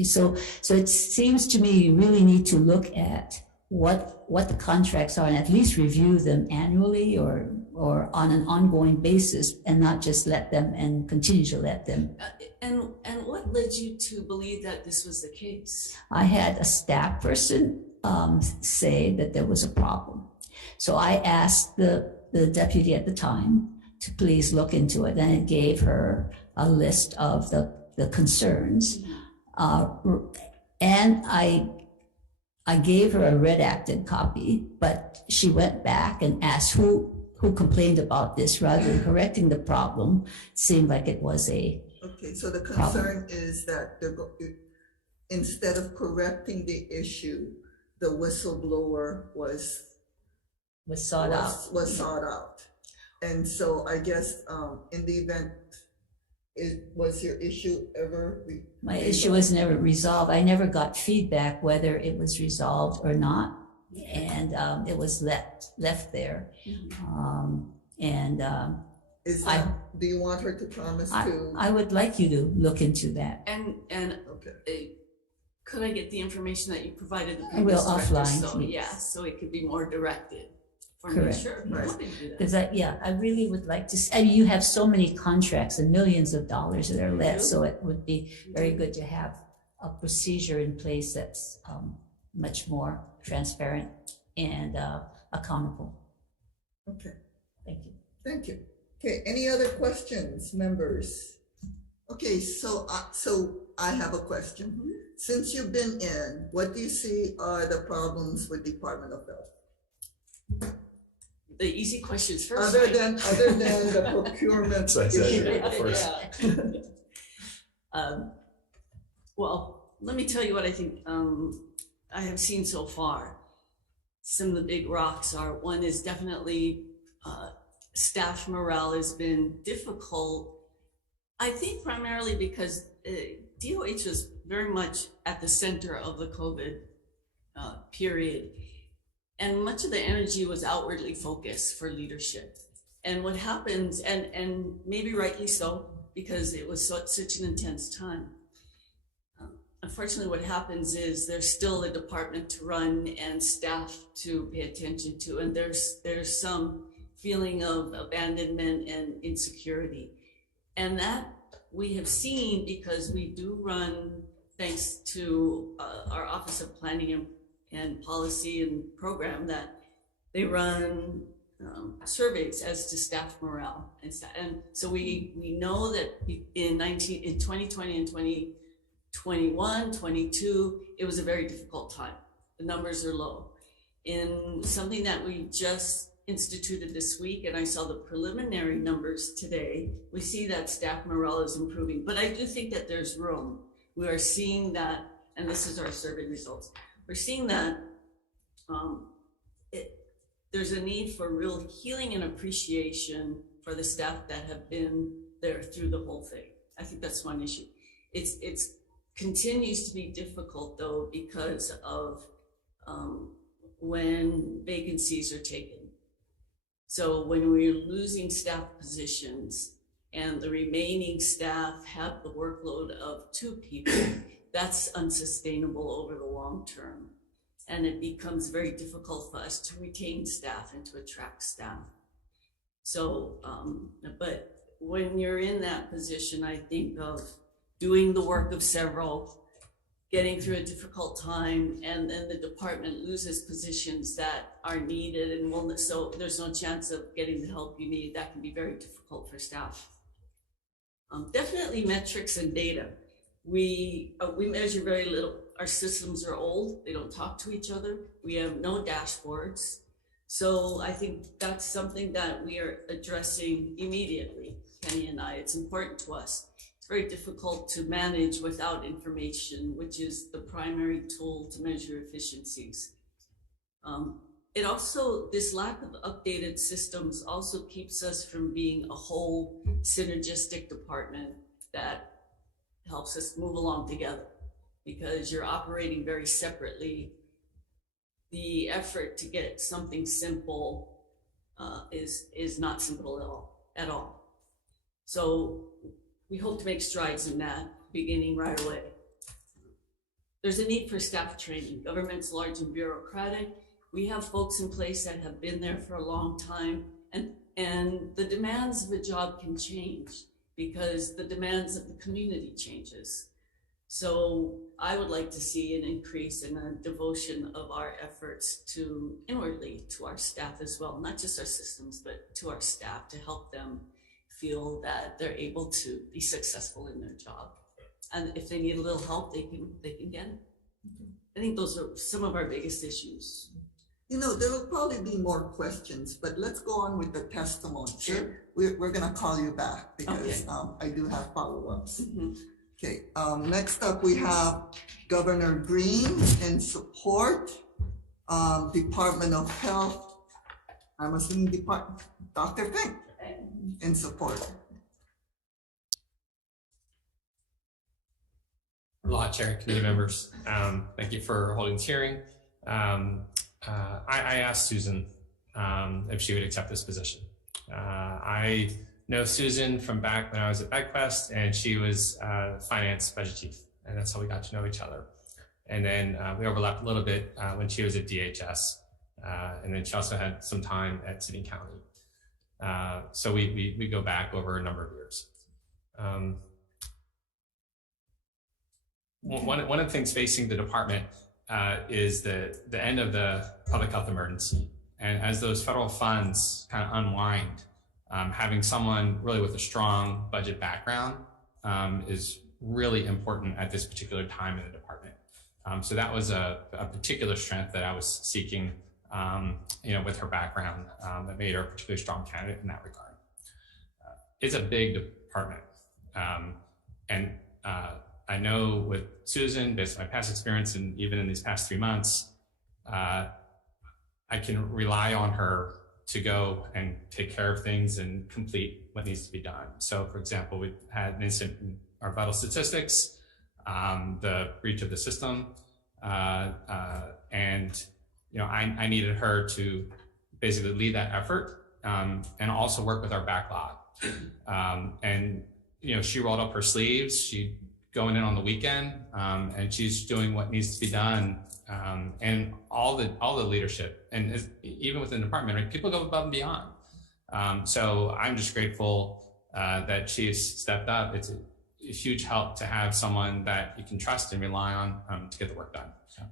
so it seems to me you really need to look at what the contracts are and at least review them annually or on an ongoing basis and not just let them and continue to let them. And what led you to believe that this was the case? I had a staff person say that there was a problem. So I asked the deputy at the time to please look into it, and it gave her a list of the concerns. And I gave her a redacted copy, but she went back and asked who complained about this rather than correcting the problem. It seemed like it was a Okay, so the concern is that instead of correcting the issue, the whistleblower was sought out. And so I guess in the event, was your issue ever? My issue was never resolved. I never got feedback whether it was resolved or not, and it was left there. Do you want her to promise to? I would like you to look into that. And could I get the information that you provided the I will previous director? offline, So, please. yeah, so it could be more directed. For me, Correct. sure. I'm happy to do that. Because I really would like to. I mean, you have so many contracts and millions of dollars that are let, so it would be very good to have a procedure in place that's much more transparent and accountable. Okay. Thank you. Thank you. Okay, any other questions, members? Okay, so I have a question. Since you've been in, what do you see are the problems with Department of Health? The easy questions first. Other right? than the procurement So I said issue. it first. Well, let me tell you what I think I have seen so far. Some of the big rocks are, one is definitely staff morale has been difficult. I think primarily because DOH was very much at the center of the COVID period. And much of the energy was outwardly focused for leadership. And what happens, and maybe rightly so, because it was such an intense time. Unfortunately, what happens is there's still a department to run and staff to pay attention to, and there's some feeling of abandonment and insecurity. And that we have seen because we do run, thanks to our Office of Planning and Policy and Program, that they run surveys as to staff morale and so we know that in 2020 and 2021, 22, it was a very difficult time. The numbers are low. In something that we just instituted this week, and I saw the preliminary numbers today, we see that staff morale is improving. But I do think that there's room. We are seeing that, and this is our survey results. We're seeing that there's a need for real healing and appreciation for the staff that have been there through the whole thing. I think that's one issue. It's continues to be difficult though because of when vacancies are taken. So when we're losing staff positions and the remaining staff have the workload of 2 people, that's unsustainable over the long term. And it becomes very difficult for us to retain staff and to attract staff. So, but when you're in that position, I think of doing the work of several, getting through a difficult time, and then the department loses positions that are needed, and so there's no chance of getting the help you need. That can be very difficult for staff. Definitely metrics and data. We measure very little. Our systems are old. They don't talk to each other. We have no dashboards. So I think that's something that we are addressing immediately, Kenny and I. It's important to us. It's very difficult to manage without information, which is the primary tool to measure efficiencies. It also, this lack of updated systems also keeps us from being a whole synergistic department that helps us move along together, because you're operating very separately. The effort to get something simple is not simple at all. So we hope to make strides in that beginning right away. There's a need for staff training. Government's large and bureaucratic. We have folks in place that have been there for a long time, and the demands of a job can change because the demands of the community changes. So I would like to see an increase in a devotion of our efforts to inwardly to our staff as well, not just our systems, but to our staff, to help them feel that they're able to be successful in their job. And if they need a little help, they can get it. I think those are some of our biggest issues. You know, there will probably be more questions, but let's go on with the testimony. Sure. We're gonna call you back because I do have follow-ups. Okay, next up we have Governor Green in support, Department of Health, I'm assuming Dr. Fink in support. Aloha, Chair, committee members. Thank you for holding this hearing. I asked Susan if she would accept this position. I know Susan from back when I was at BegFest, and she was finance budget chief, and that's how we got to know each other. And then we overlapped a little bit when she was at DHS, and then she also had some time at City and County. So we go back over a number of years. One of the things facing the department is the end of the public health emergency. And as those federal funds kind of unwind, having someone really with a strong budget background is really important at this particular time in the department. So that was a particular strength that I was seeking, with her background that made her a particularly strong candidate in that regard. It's a big department. And I know with Susan, based on my past experience and even in these past 3 months, I can rely on her to go and take care of things and complete what needs to be done. So for example, we had an incident in our vital statistics, the breach of the system, and I needed her to basically lead that effort and also work with our backlog. And she rolled up her sleeves. She going in on the weekend, and she's doing what needs to be done, and all the leadership, and even within the department, right, people go above and beyond. So I'm just grateful that she's stepped up. It's a huge help to have someone that you can trust and rely on to get the work done. So,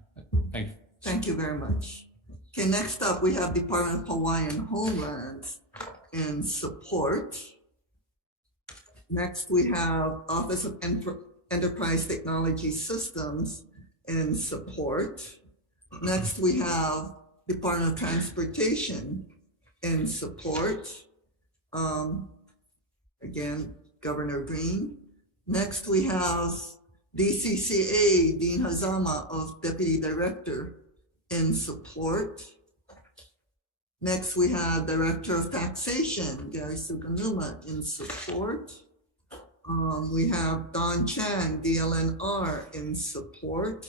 thank you. Thank you very much. Okay, next up we have Department of Hawaiian Homelands in support. Next we have Office of Enterprise Technology Systems in support. Next, we have Department of Transportation in support. Again, Governor Green. Next, we have DCCA, Dean Hazama of Deputy Director in support. Next, we have Director of Taxation, Gary Suganuma in support. We have Don Chan, DLNR in support.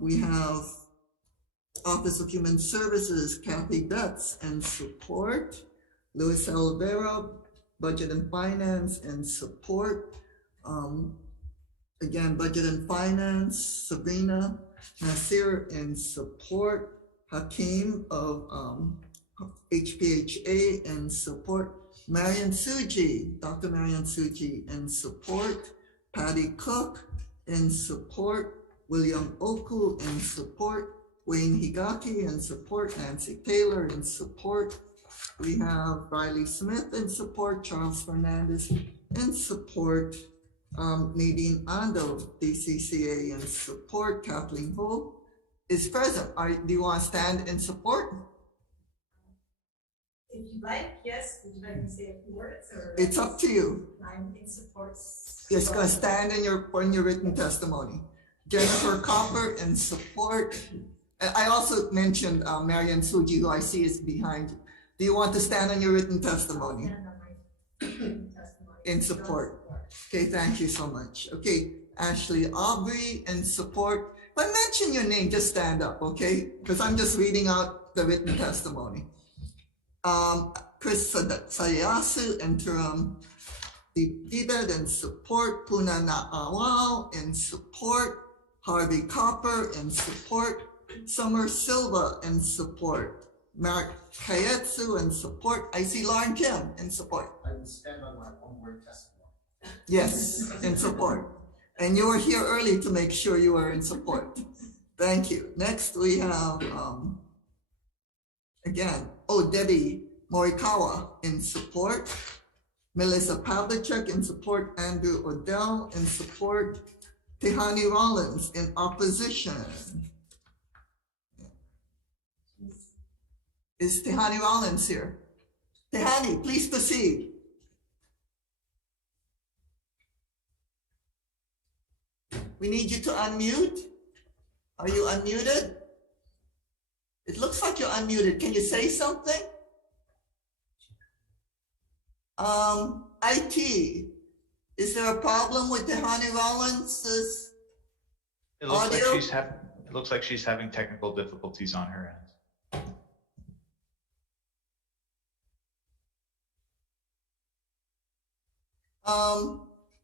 We have Office of Human Services, Kathy Betts in support. Luis Olvera, Budget and Finance in support. Again, Budget and Finance, Sabrina Nasir in support. Hakeem of HPHA in support. Marian Suji, Dr. Marian Suji in support. Patty Cook in support. William Oku in support. Wayne Higaki in support. Nancy Taylor in support. We have Riley Smith in support. Charles Fernandez and support Nadine Ando, DCCA, and support Kathleen Ho is present. Do you want to stand in support? If you like, yes. Would you like me to say a few words? Or It's up to you. I'm in support. Just gonna stand in your written testimony. Jennifer Copper in support. I also mentioned Marian Suji, who I see is behind you. Do you want to stand on your written testimony? In support. Okay, thank you so much. Okay, Ashley Aubrey in support. If I mention your name, just stand up, okay? Because I'm just reading out the written testimony. Chris Sayasu, interim Tibet in support. Puna Na'awao in support. Harvey Copper in support. Summer Silva in support. Mark Kayetsu in support. I see Lauren Kim in support. I will stand on my own word testimony. Yes, in support. And you were here early to make sure you were in support. Thank you. Next we have, Debbie Morikawa in support. Melissa Pavlicek in support. Andrew Odell in support. Tehani Rollins in opposition. Is Tehani Rollins here? Tehani, please proceed. We need you to unmute. Are you unmuted? It looks like you're unmuted. Can you say something? IT, is there a problem with Tehani Rollins' audio? It looks like she's having technical difficulties on her end.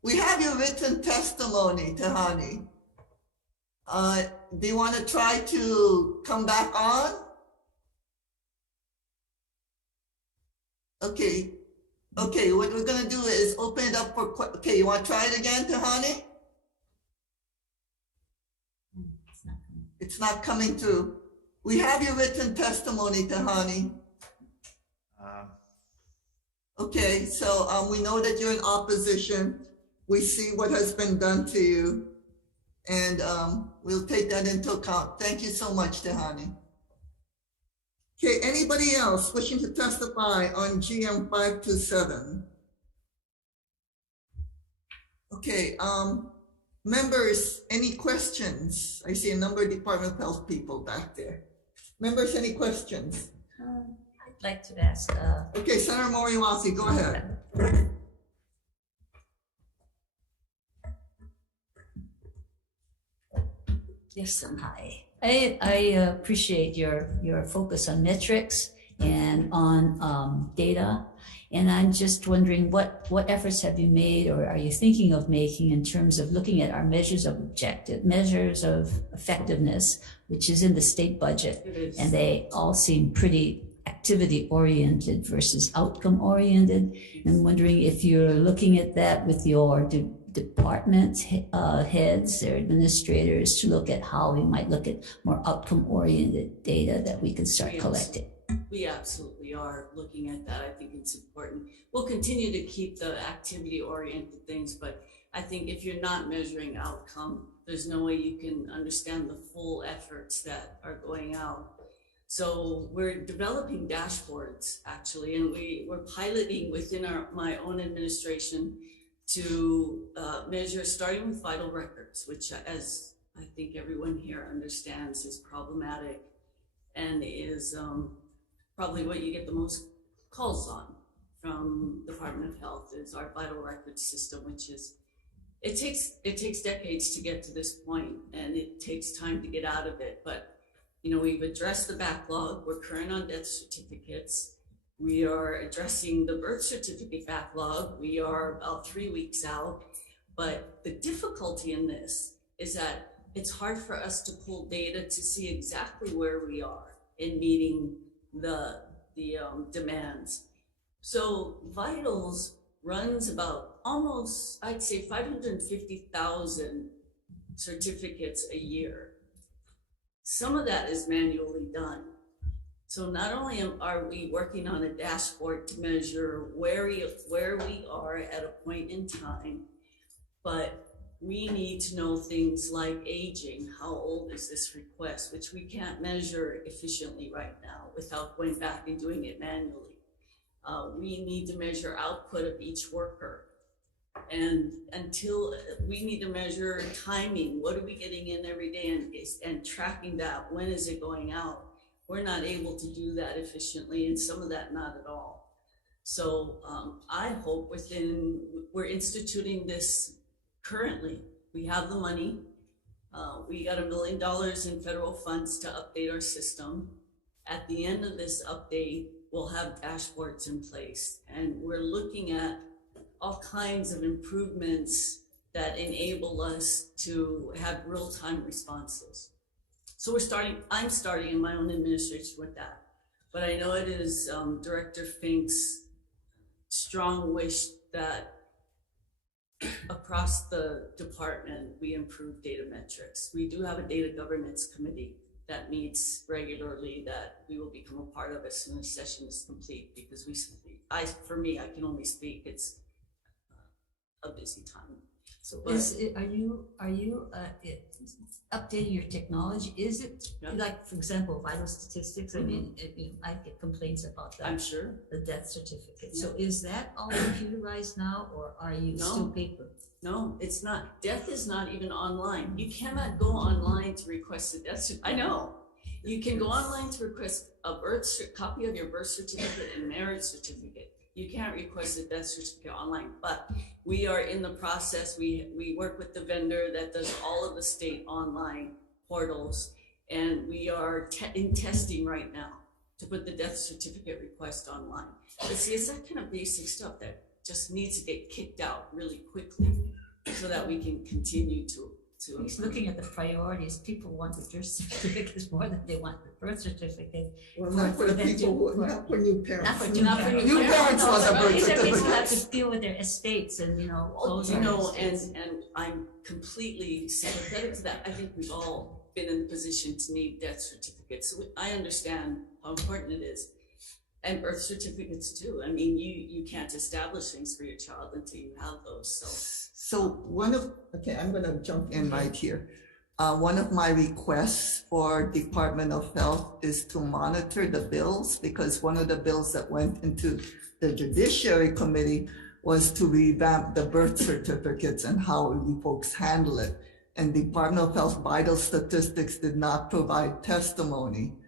We have your written testimony, Tehani. Do you want to try to come back on? Okay. Okay, what we're gonna do is open it up for, okay, you want to try it again, Tehani? It's not coming through. We have your written testimony, Tehani. Okay, so we know that you're in opposition. We see what has been done to you, and we'll take that into account. Thank you so much, Tehani. Okay, anybody else wishing to testify on GM 527? Okay, members, any questions? I see a number of Department of Health people back there. Members, any questions? I'd like to ask. Okay, Senator Moriwaki, go ahead. Yes, and hi. I appreciate your focus on metrics and on data. And I'm just wondering what efforts have you made or are you thinking of making in terms of looking at our measures of measures of effectiveness, which is in the state budget. And they all seem pretty activity oriented versus outcome oriented. And wondering if you're looking at that with your department heads or administrators to look at how we might look at more outcome-oriented data that we can start collecting. We absolutely are looking at that. I think it's important. We'll continue to keep the activity-oriented things, but I think if you're not measuring outcome, there's no way you can understand the full efforts that are going out. So we're developing dashboards, actually, and we're piloting within my own administration to measure, starting with vital records, which, as I think everyone here understands, is problematic and is probably what you get the most calls on from the Department of Health, is our vital records system, which is, it takes decades to get to this point, and it takes time to get out of it. But you know, we've addressed the backlog. We're current on death certificates. We are addressing the birth certificate backlog. We are about 3 weeks out. But the difficulty in this is that it's hard for us to pull data to see exactly where we are in meeting the demands. So Vitals runs about almost, I'd say 550,000 certificates a year. Some of that is manually done. So not only are we working on a dashboard to measure where we are at a point in time, but we need to know things like aging. How old is this request, which we can't measure efficiently right now without going back and doing it manually. We need to measure output of each worker. And until we need to measure timing, what are we getting in every day, and tracking that, when is it going out? We're not able to do that efficiently, and some of that not at all. So I hope we're instituting this currently. We have the money. We got $1 million in federal funds to update our system. At the end of this update, we'll have dashboards in place, and we're looking at all kinds of improvements that enable us to have real-time responses. So I'm starting in my own administration with that. But I know it is Director Fink's strong wish that across the department, we improve data metrics. We do have a data governance committee that meets regularly that we will become a part of as soon as session is complete, because for me, I can only speak. It's a busy time. So, Are you updating your technology? Is it like, for example, vital statistics? I mean, I get complaints about that. I'm sure. The death certificate. So is that all computerized now, or are you still paper? No, it's not. Death is not even online. You cannot go online to request a death certificate. I know. You can go online to request a copy of your birth certificate and marriage certificate. You can't request a death certificate online, but we are in the process. We work with the vendor that does all of the state online portals, and we are in testing right now to put the death certificate request online. But see, it's that kind of basic stuff that just needs to get kicked out really quickly so that we can continue to He's looking at the priorities. People want the birth certificates more than they want the birth certificate. Well, not for the people, not for new parents. Not for new parents. New parents want a birth These are kids who have certificate. to deal with their estates and, close and their estates. I'm completely sympathetic to that. I think we've all been in the position to need death certificates. So I understand how important it is. And birth certificates too. I mean, you can't establish things for your child until you have those, So I'm gonna jump in right here. One of my requests for Department of Health is to monitor the bills, because one of the bills that went into the Judiciary Committee was to revamp the birth certificates and how you folks handle it. And Department of Health vital statistics did not provide testimony.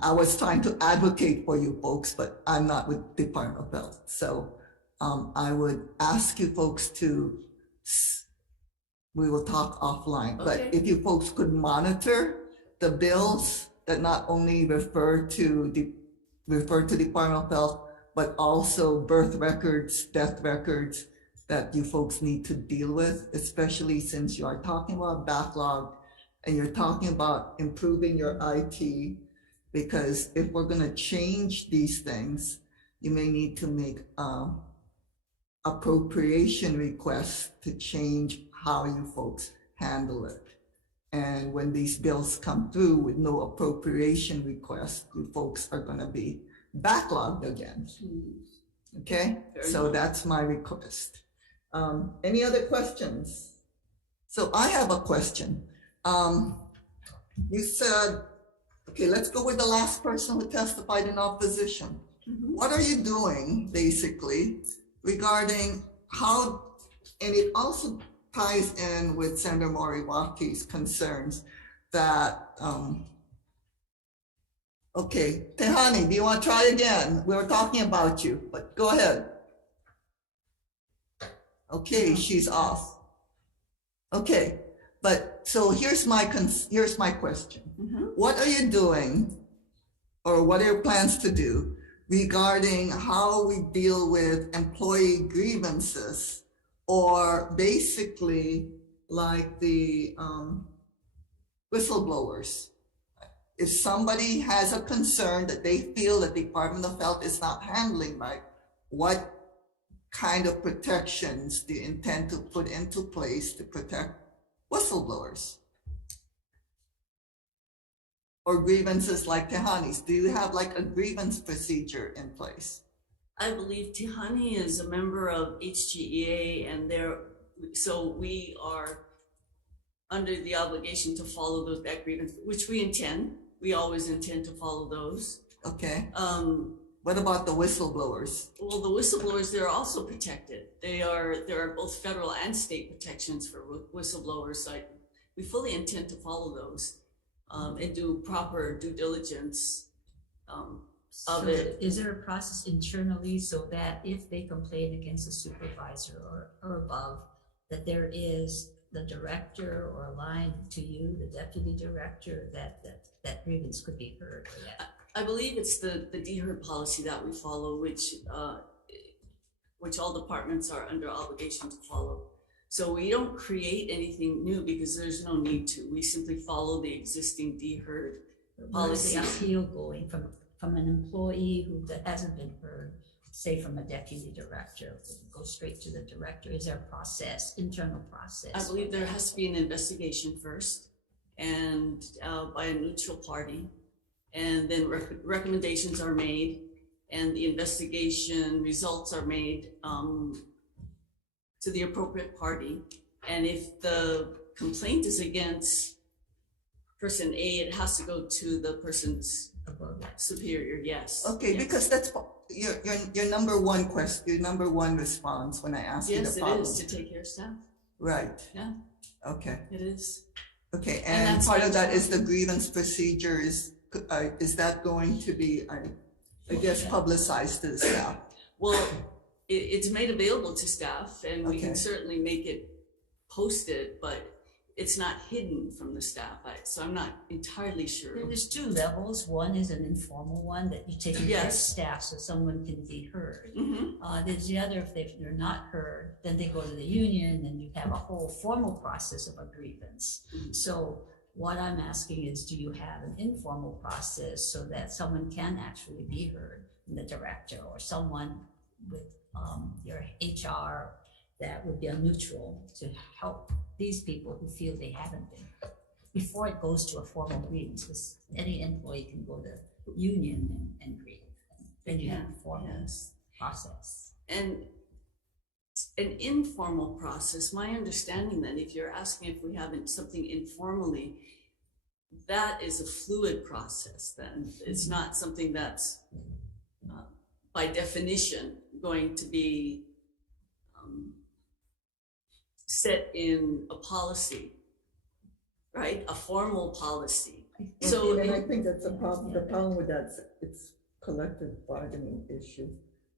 I was trying to advocate for you folks, but I'm not with Department of Health. So I would ask you folks we will talk offline, but if you folks could monitor the bills that not only refer to Department of Health, but also birth records, death records that you folks need to deal with, especially since you are talking about backlog and you're talking about improving your IT, because if we're gonna change these things, you may need to make appropriation requests to change how you folks handle it. And when these bills come through with no appropriation request, you folks are gonna be backlogged again. Okay, so that's my request. Any other questions? So I have a question. You said, okay, let's go with the last person who testified in opposition. What are you doing basically regarding how, and it also ties in with Senator Moriwaki's concerns that, okay, Tehani, do you want to try again? We were talking about you, but go ahead. Okay, she's off. Okay, but so here's my question. What are you doing, or what are your plans to do regarding how we deal with employee grievances, or basically like the whistleblowers? If somebody has a concern that they feel that the Department of Health is not handling right, what kind of protections do you intend to put into place to protect whistleblowers? or grievances like Tehani's? Do you have like a grievance procedure in place? I believe Tehani is a member of HGEA, and so we are under the obligation to follow that grievance, which we intend. We always intend to follow those. Okay. What about the whistleblowers? Well, the whistleblowers, they're also protected. There are both federal and state protections for whistleblowers. So we fully intend to follow those and do proper due diligence of it. Is there a process internally so that if they complain against a supervisor or above, that there is the director or a line to you, the deputy director, that grievance could be heard? I believe it's the DHERD policy that we follow, which all departments are under obligation to follow. So we don't create anything new because there's no need to. We simply follow the existing DHERD policy. Where's the appeal going from an employee that hasn't been heard, say from a deputy director, go straight to the director? Is there a process, internal process? I believe there has to be an investigation first, and by a neutral party, and then recommendations are made, and the investigation results are made to the appropriate party. And if the complaint is against person A, it has to go to the person's superior. Yes. Okay, yes. Because that's your number one question, your number one response when I ask you the problem. Yes, it is to take care of staff. Right. Yeah. Okay. It is. Okay, and part of that is the grievance procedures. Is that going to be, I guess, publicized to the staff? Well, it's made available to staff, and we can certainly make it posted, but it's not hidden from the staff. So I'm not entirely sure. There's two levels. One is an informal one that you take your staff so someone can be heard. There's the other, if they're not heard, then they go to the union and you have a whole formal process of a grievance. So what I'm asking is, do you have an informal process so that someone can actually be heard, the director or someone with your HR that would be a neutral to help these people who feel they haven't been heard before it goes to a formal grievance? Because any employee can go to the union and grieve. Then you have a formal process. And an informal process, my understanding then, if you're asking if we have something informally, that is a fluid process then. It's not something that's by definition going to be set in a policy, right? A formal policy. So and I think that's a problem. The problem with that, it's collective bargaining issue,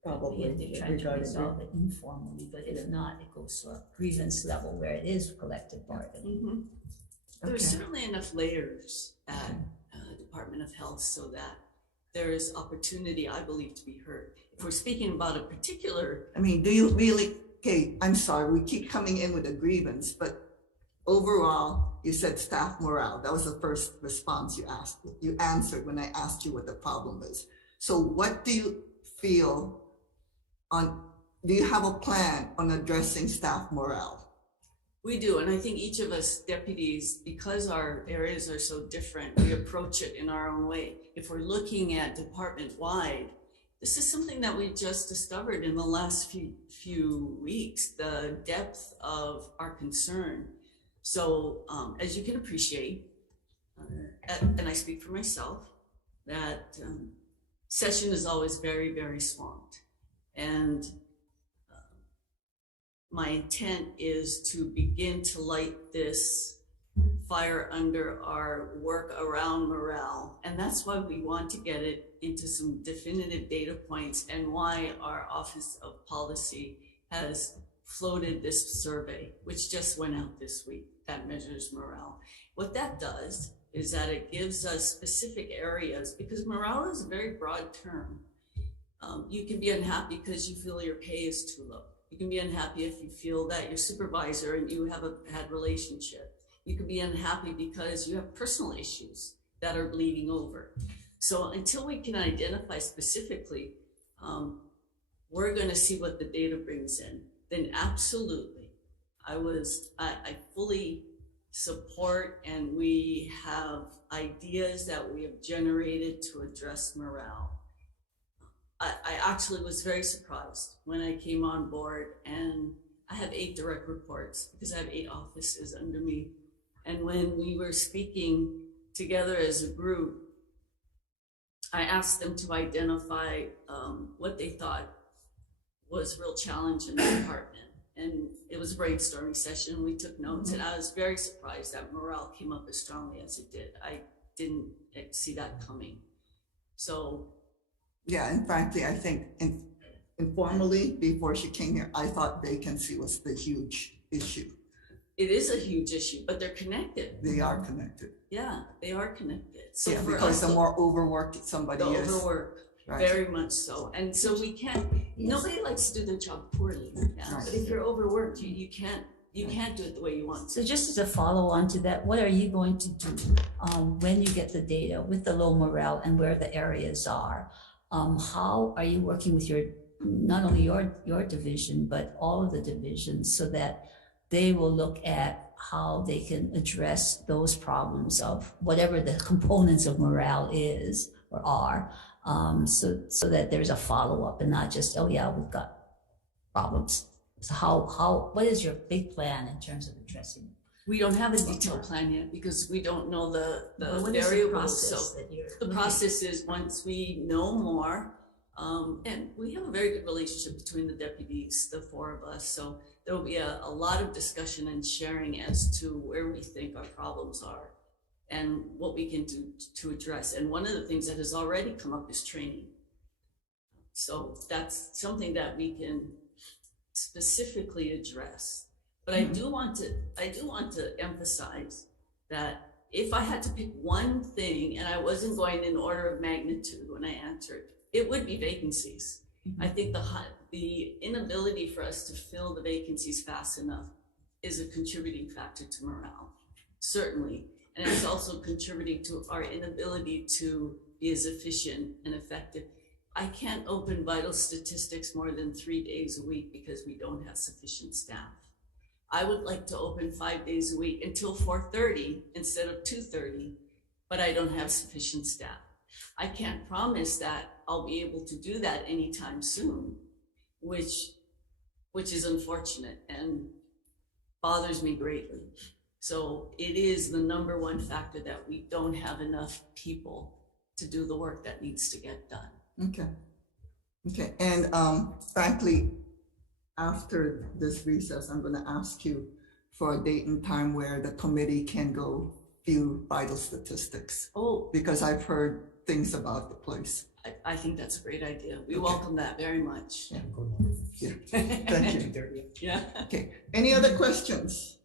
probably. They're trying to resolve it informally, but if not, it goes to a grievance level where it is collective bargaining. There's certainly enough layers at Department of Health so that there is opportunity, I believe, to be heard. If we're speaking about a particular... I mean, do you really, okay, I'm sorry, we keep coming in with a grievance, but overall, you said staff morale. That was the first response you answered when I asked you what the problem is. So what do you feel do you have a plan on addressing staff morale? We do, and I think each of us deputies, because our areas are so different, we approach it in our own way. If we're looking at department-wide, this is something that we just discovered in the last few weeks, the depth of our concern. So as you can appreciate, and I speak for myself, that session is always very, very swamped. And my intent is to begin to light this fire under our work around morale. And that's why we want to get it into some definitive data points and why our Office of Policy has floated this survey, which just went out this week, that measures morale. What that does is that it gives us specific areas, because morale is a very broad term. You can be unhappy because you feel your pay is too low. You can be unhappy if you feel that your supervisor and you have a bad relationship. You can be unhappy because you have personal issues that are bleeding over. So until we can identify specifically, we're going to see what the data brings in. Then absolutely, I fully support and we have ideas that we have generated to address morale. I actually was very surprised when I came on board, and I have 8 direct reports because I have 8 offices under me. And when we were speaking together as a group, I asked them to identify what they thought was a real challenge in the department. And it was a brainstorming session. We took notes, and I was very surprised that morale came up as strongly as it did. I didn't see that coming. So. Yeah, and frankly, I think informally, before she came here, I thought vacancy was the huge issue. It is a huge issue, but they're connected. They are connected. Yeah, they are connected. So yeah, for because us, the more overworked somebody the is. Overwork, right. Very much so. And so we can't, nobody likes to do their job poorly. Yeah? Right. But if you're overworked, you can't do it the way you want to. So just as a follow on to that, what are you going to do when you get the data with the low morale and where the areas are? How are you working with not only your division, but all of the divisions so that they will look at how they can address those problems of whatever the components of morale is or are, so that there's a follow-up and not just, oh yeah, we've got problems. So what is your big plan in terms of addressing it? We don't have a detailed plan yet because we don't know the what variables. Is the process so the process is once we know more, and we have a very good relationship between the deputies, the 4 of us. So there will be a lot of discussion and sharing as to where we think our problems are and what we can do to address. And one of the things that has already come up is training. So that's something that we can specifically address. But I do want to emphasize that if I had to pick one thing, and I wasn't going in order of magnitude when I answered, it would be vacancies. I think the inability for us to fill the vacancies fast enough is a contributing factor to morale, certainly. And it's also contributing to our inability to be as efficient and effective. I can't open vital statistics more than 3 days a week because we don't have sufficient staff. I would like to open 5 days a week until 4:30 instead of 2:30, but I don't have sufficient staff. I can't promise that I'll be able to do that anytime soon, which is unfortunate and bothers me greatly. So it is the #1 factor that we don't have enough people to do the work that needs to get done. Okay, and frankly, after this recess, I'm going to ask you for a date and time where the committee can go view vital statistics. Oh, because I've heard things about the place. I think that's a great idea. We welcome that very much. Yeah. Thank you. Yeah. Okay. Any other questions?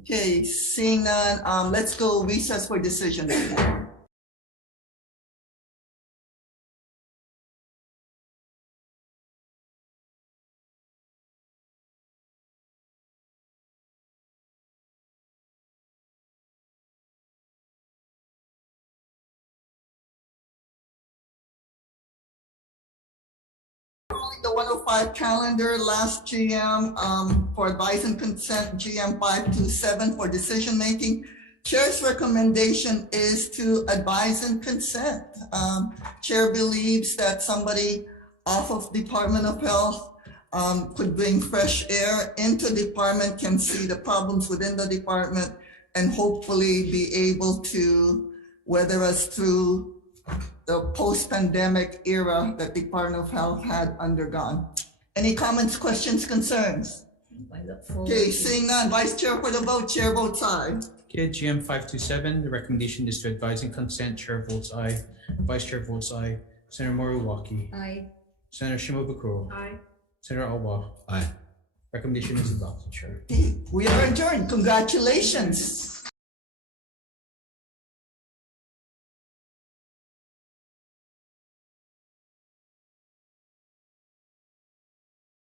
Okay, seeing none, let's go recess for decision making. The 105 calendar, last GM for advice and consent, GM 527 for decision making. Chair's recommendation is to advise and consent. Chair believes that somebody off of Department of Health could bring fresh air into the department, can see the problems within the department, and hopefully be able to weather us through the post-pandemic era that Department of Health had undergone. Any comments, questions, concerns? Okay, seeing none, Vice Chair for the vote, Chair votes aye. Okay, GM 527, the recommendation is to advise and consent. Chair votes aye. Vice Chair votes aye. Senator Moriwaki. Aye. Senator Shimabukuro. Aye. Senator Alba. Aye. Recommendation is adopted, Chair. We are adjourned. Congratulations.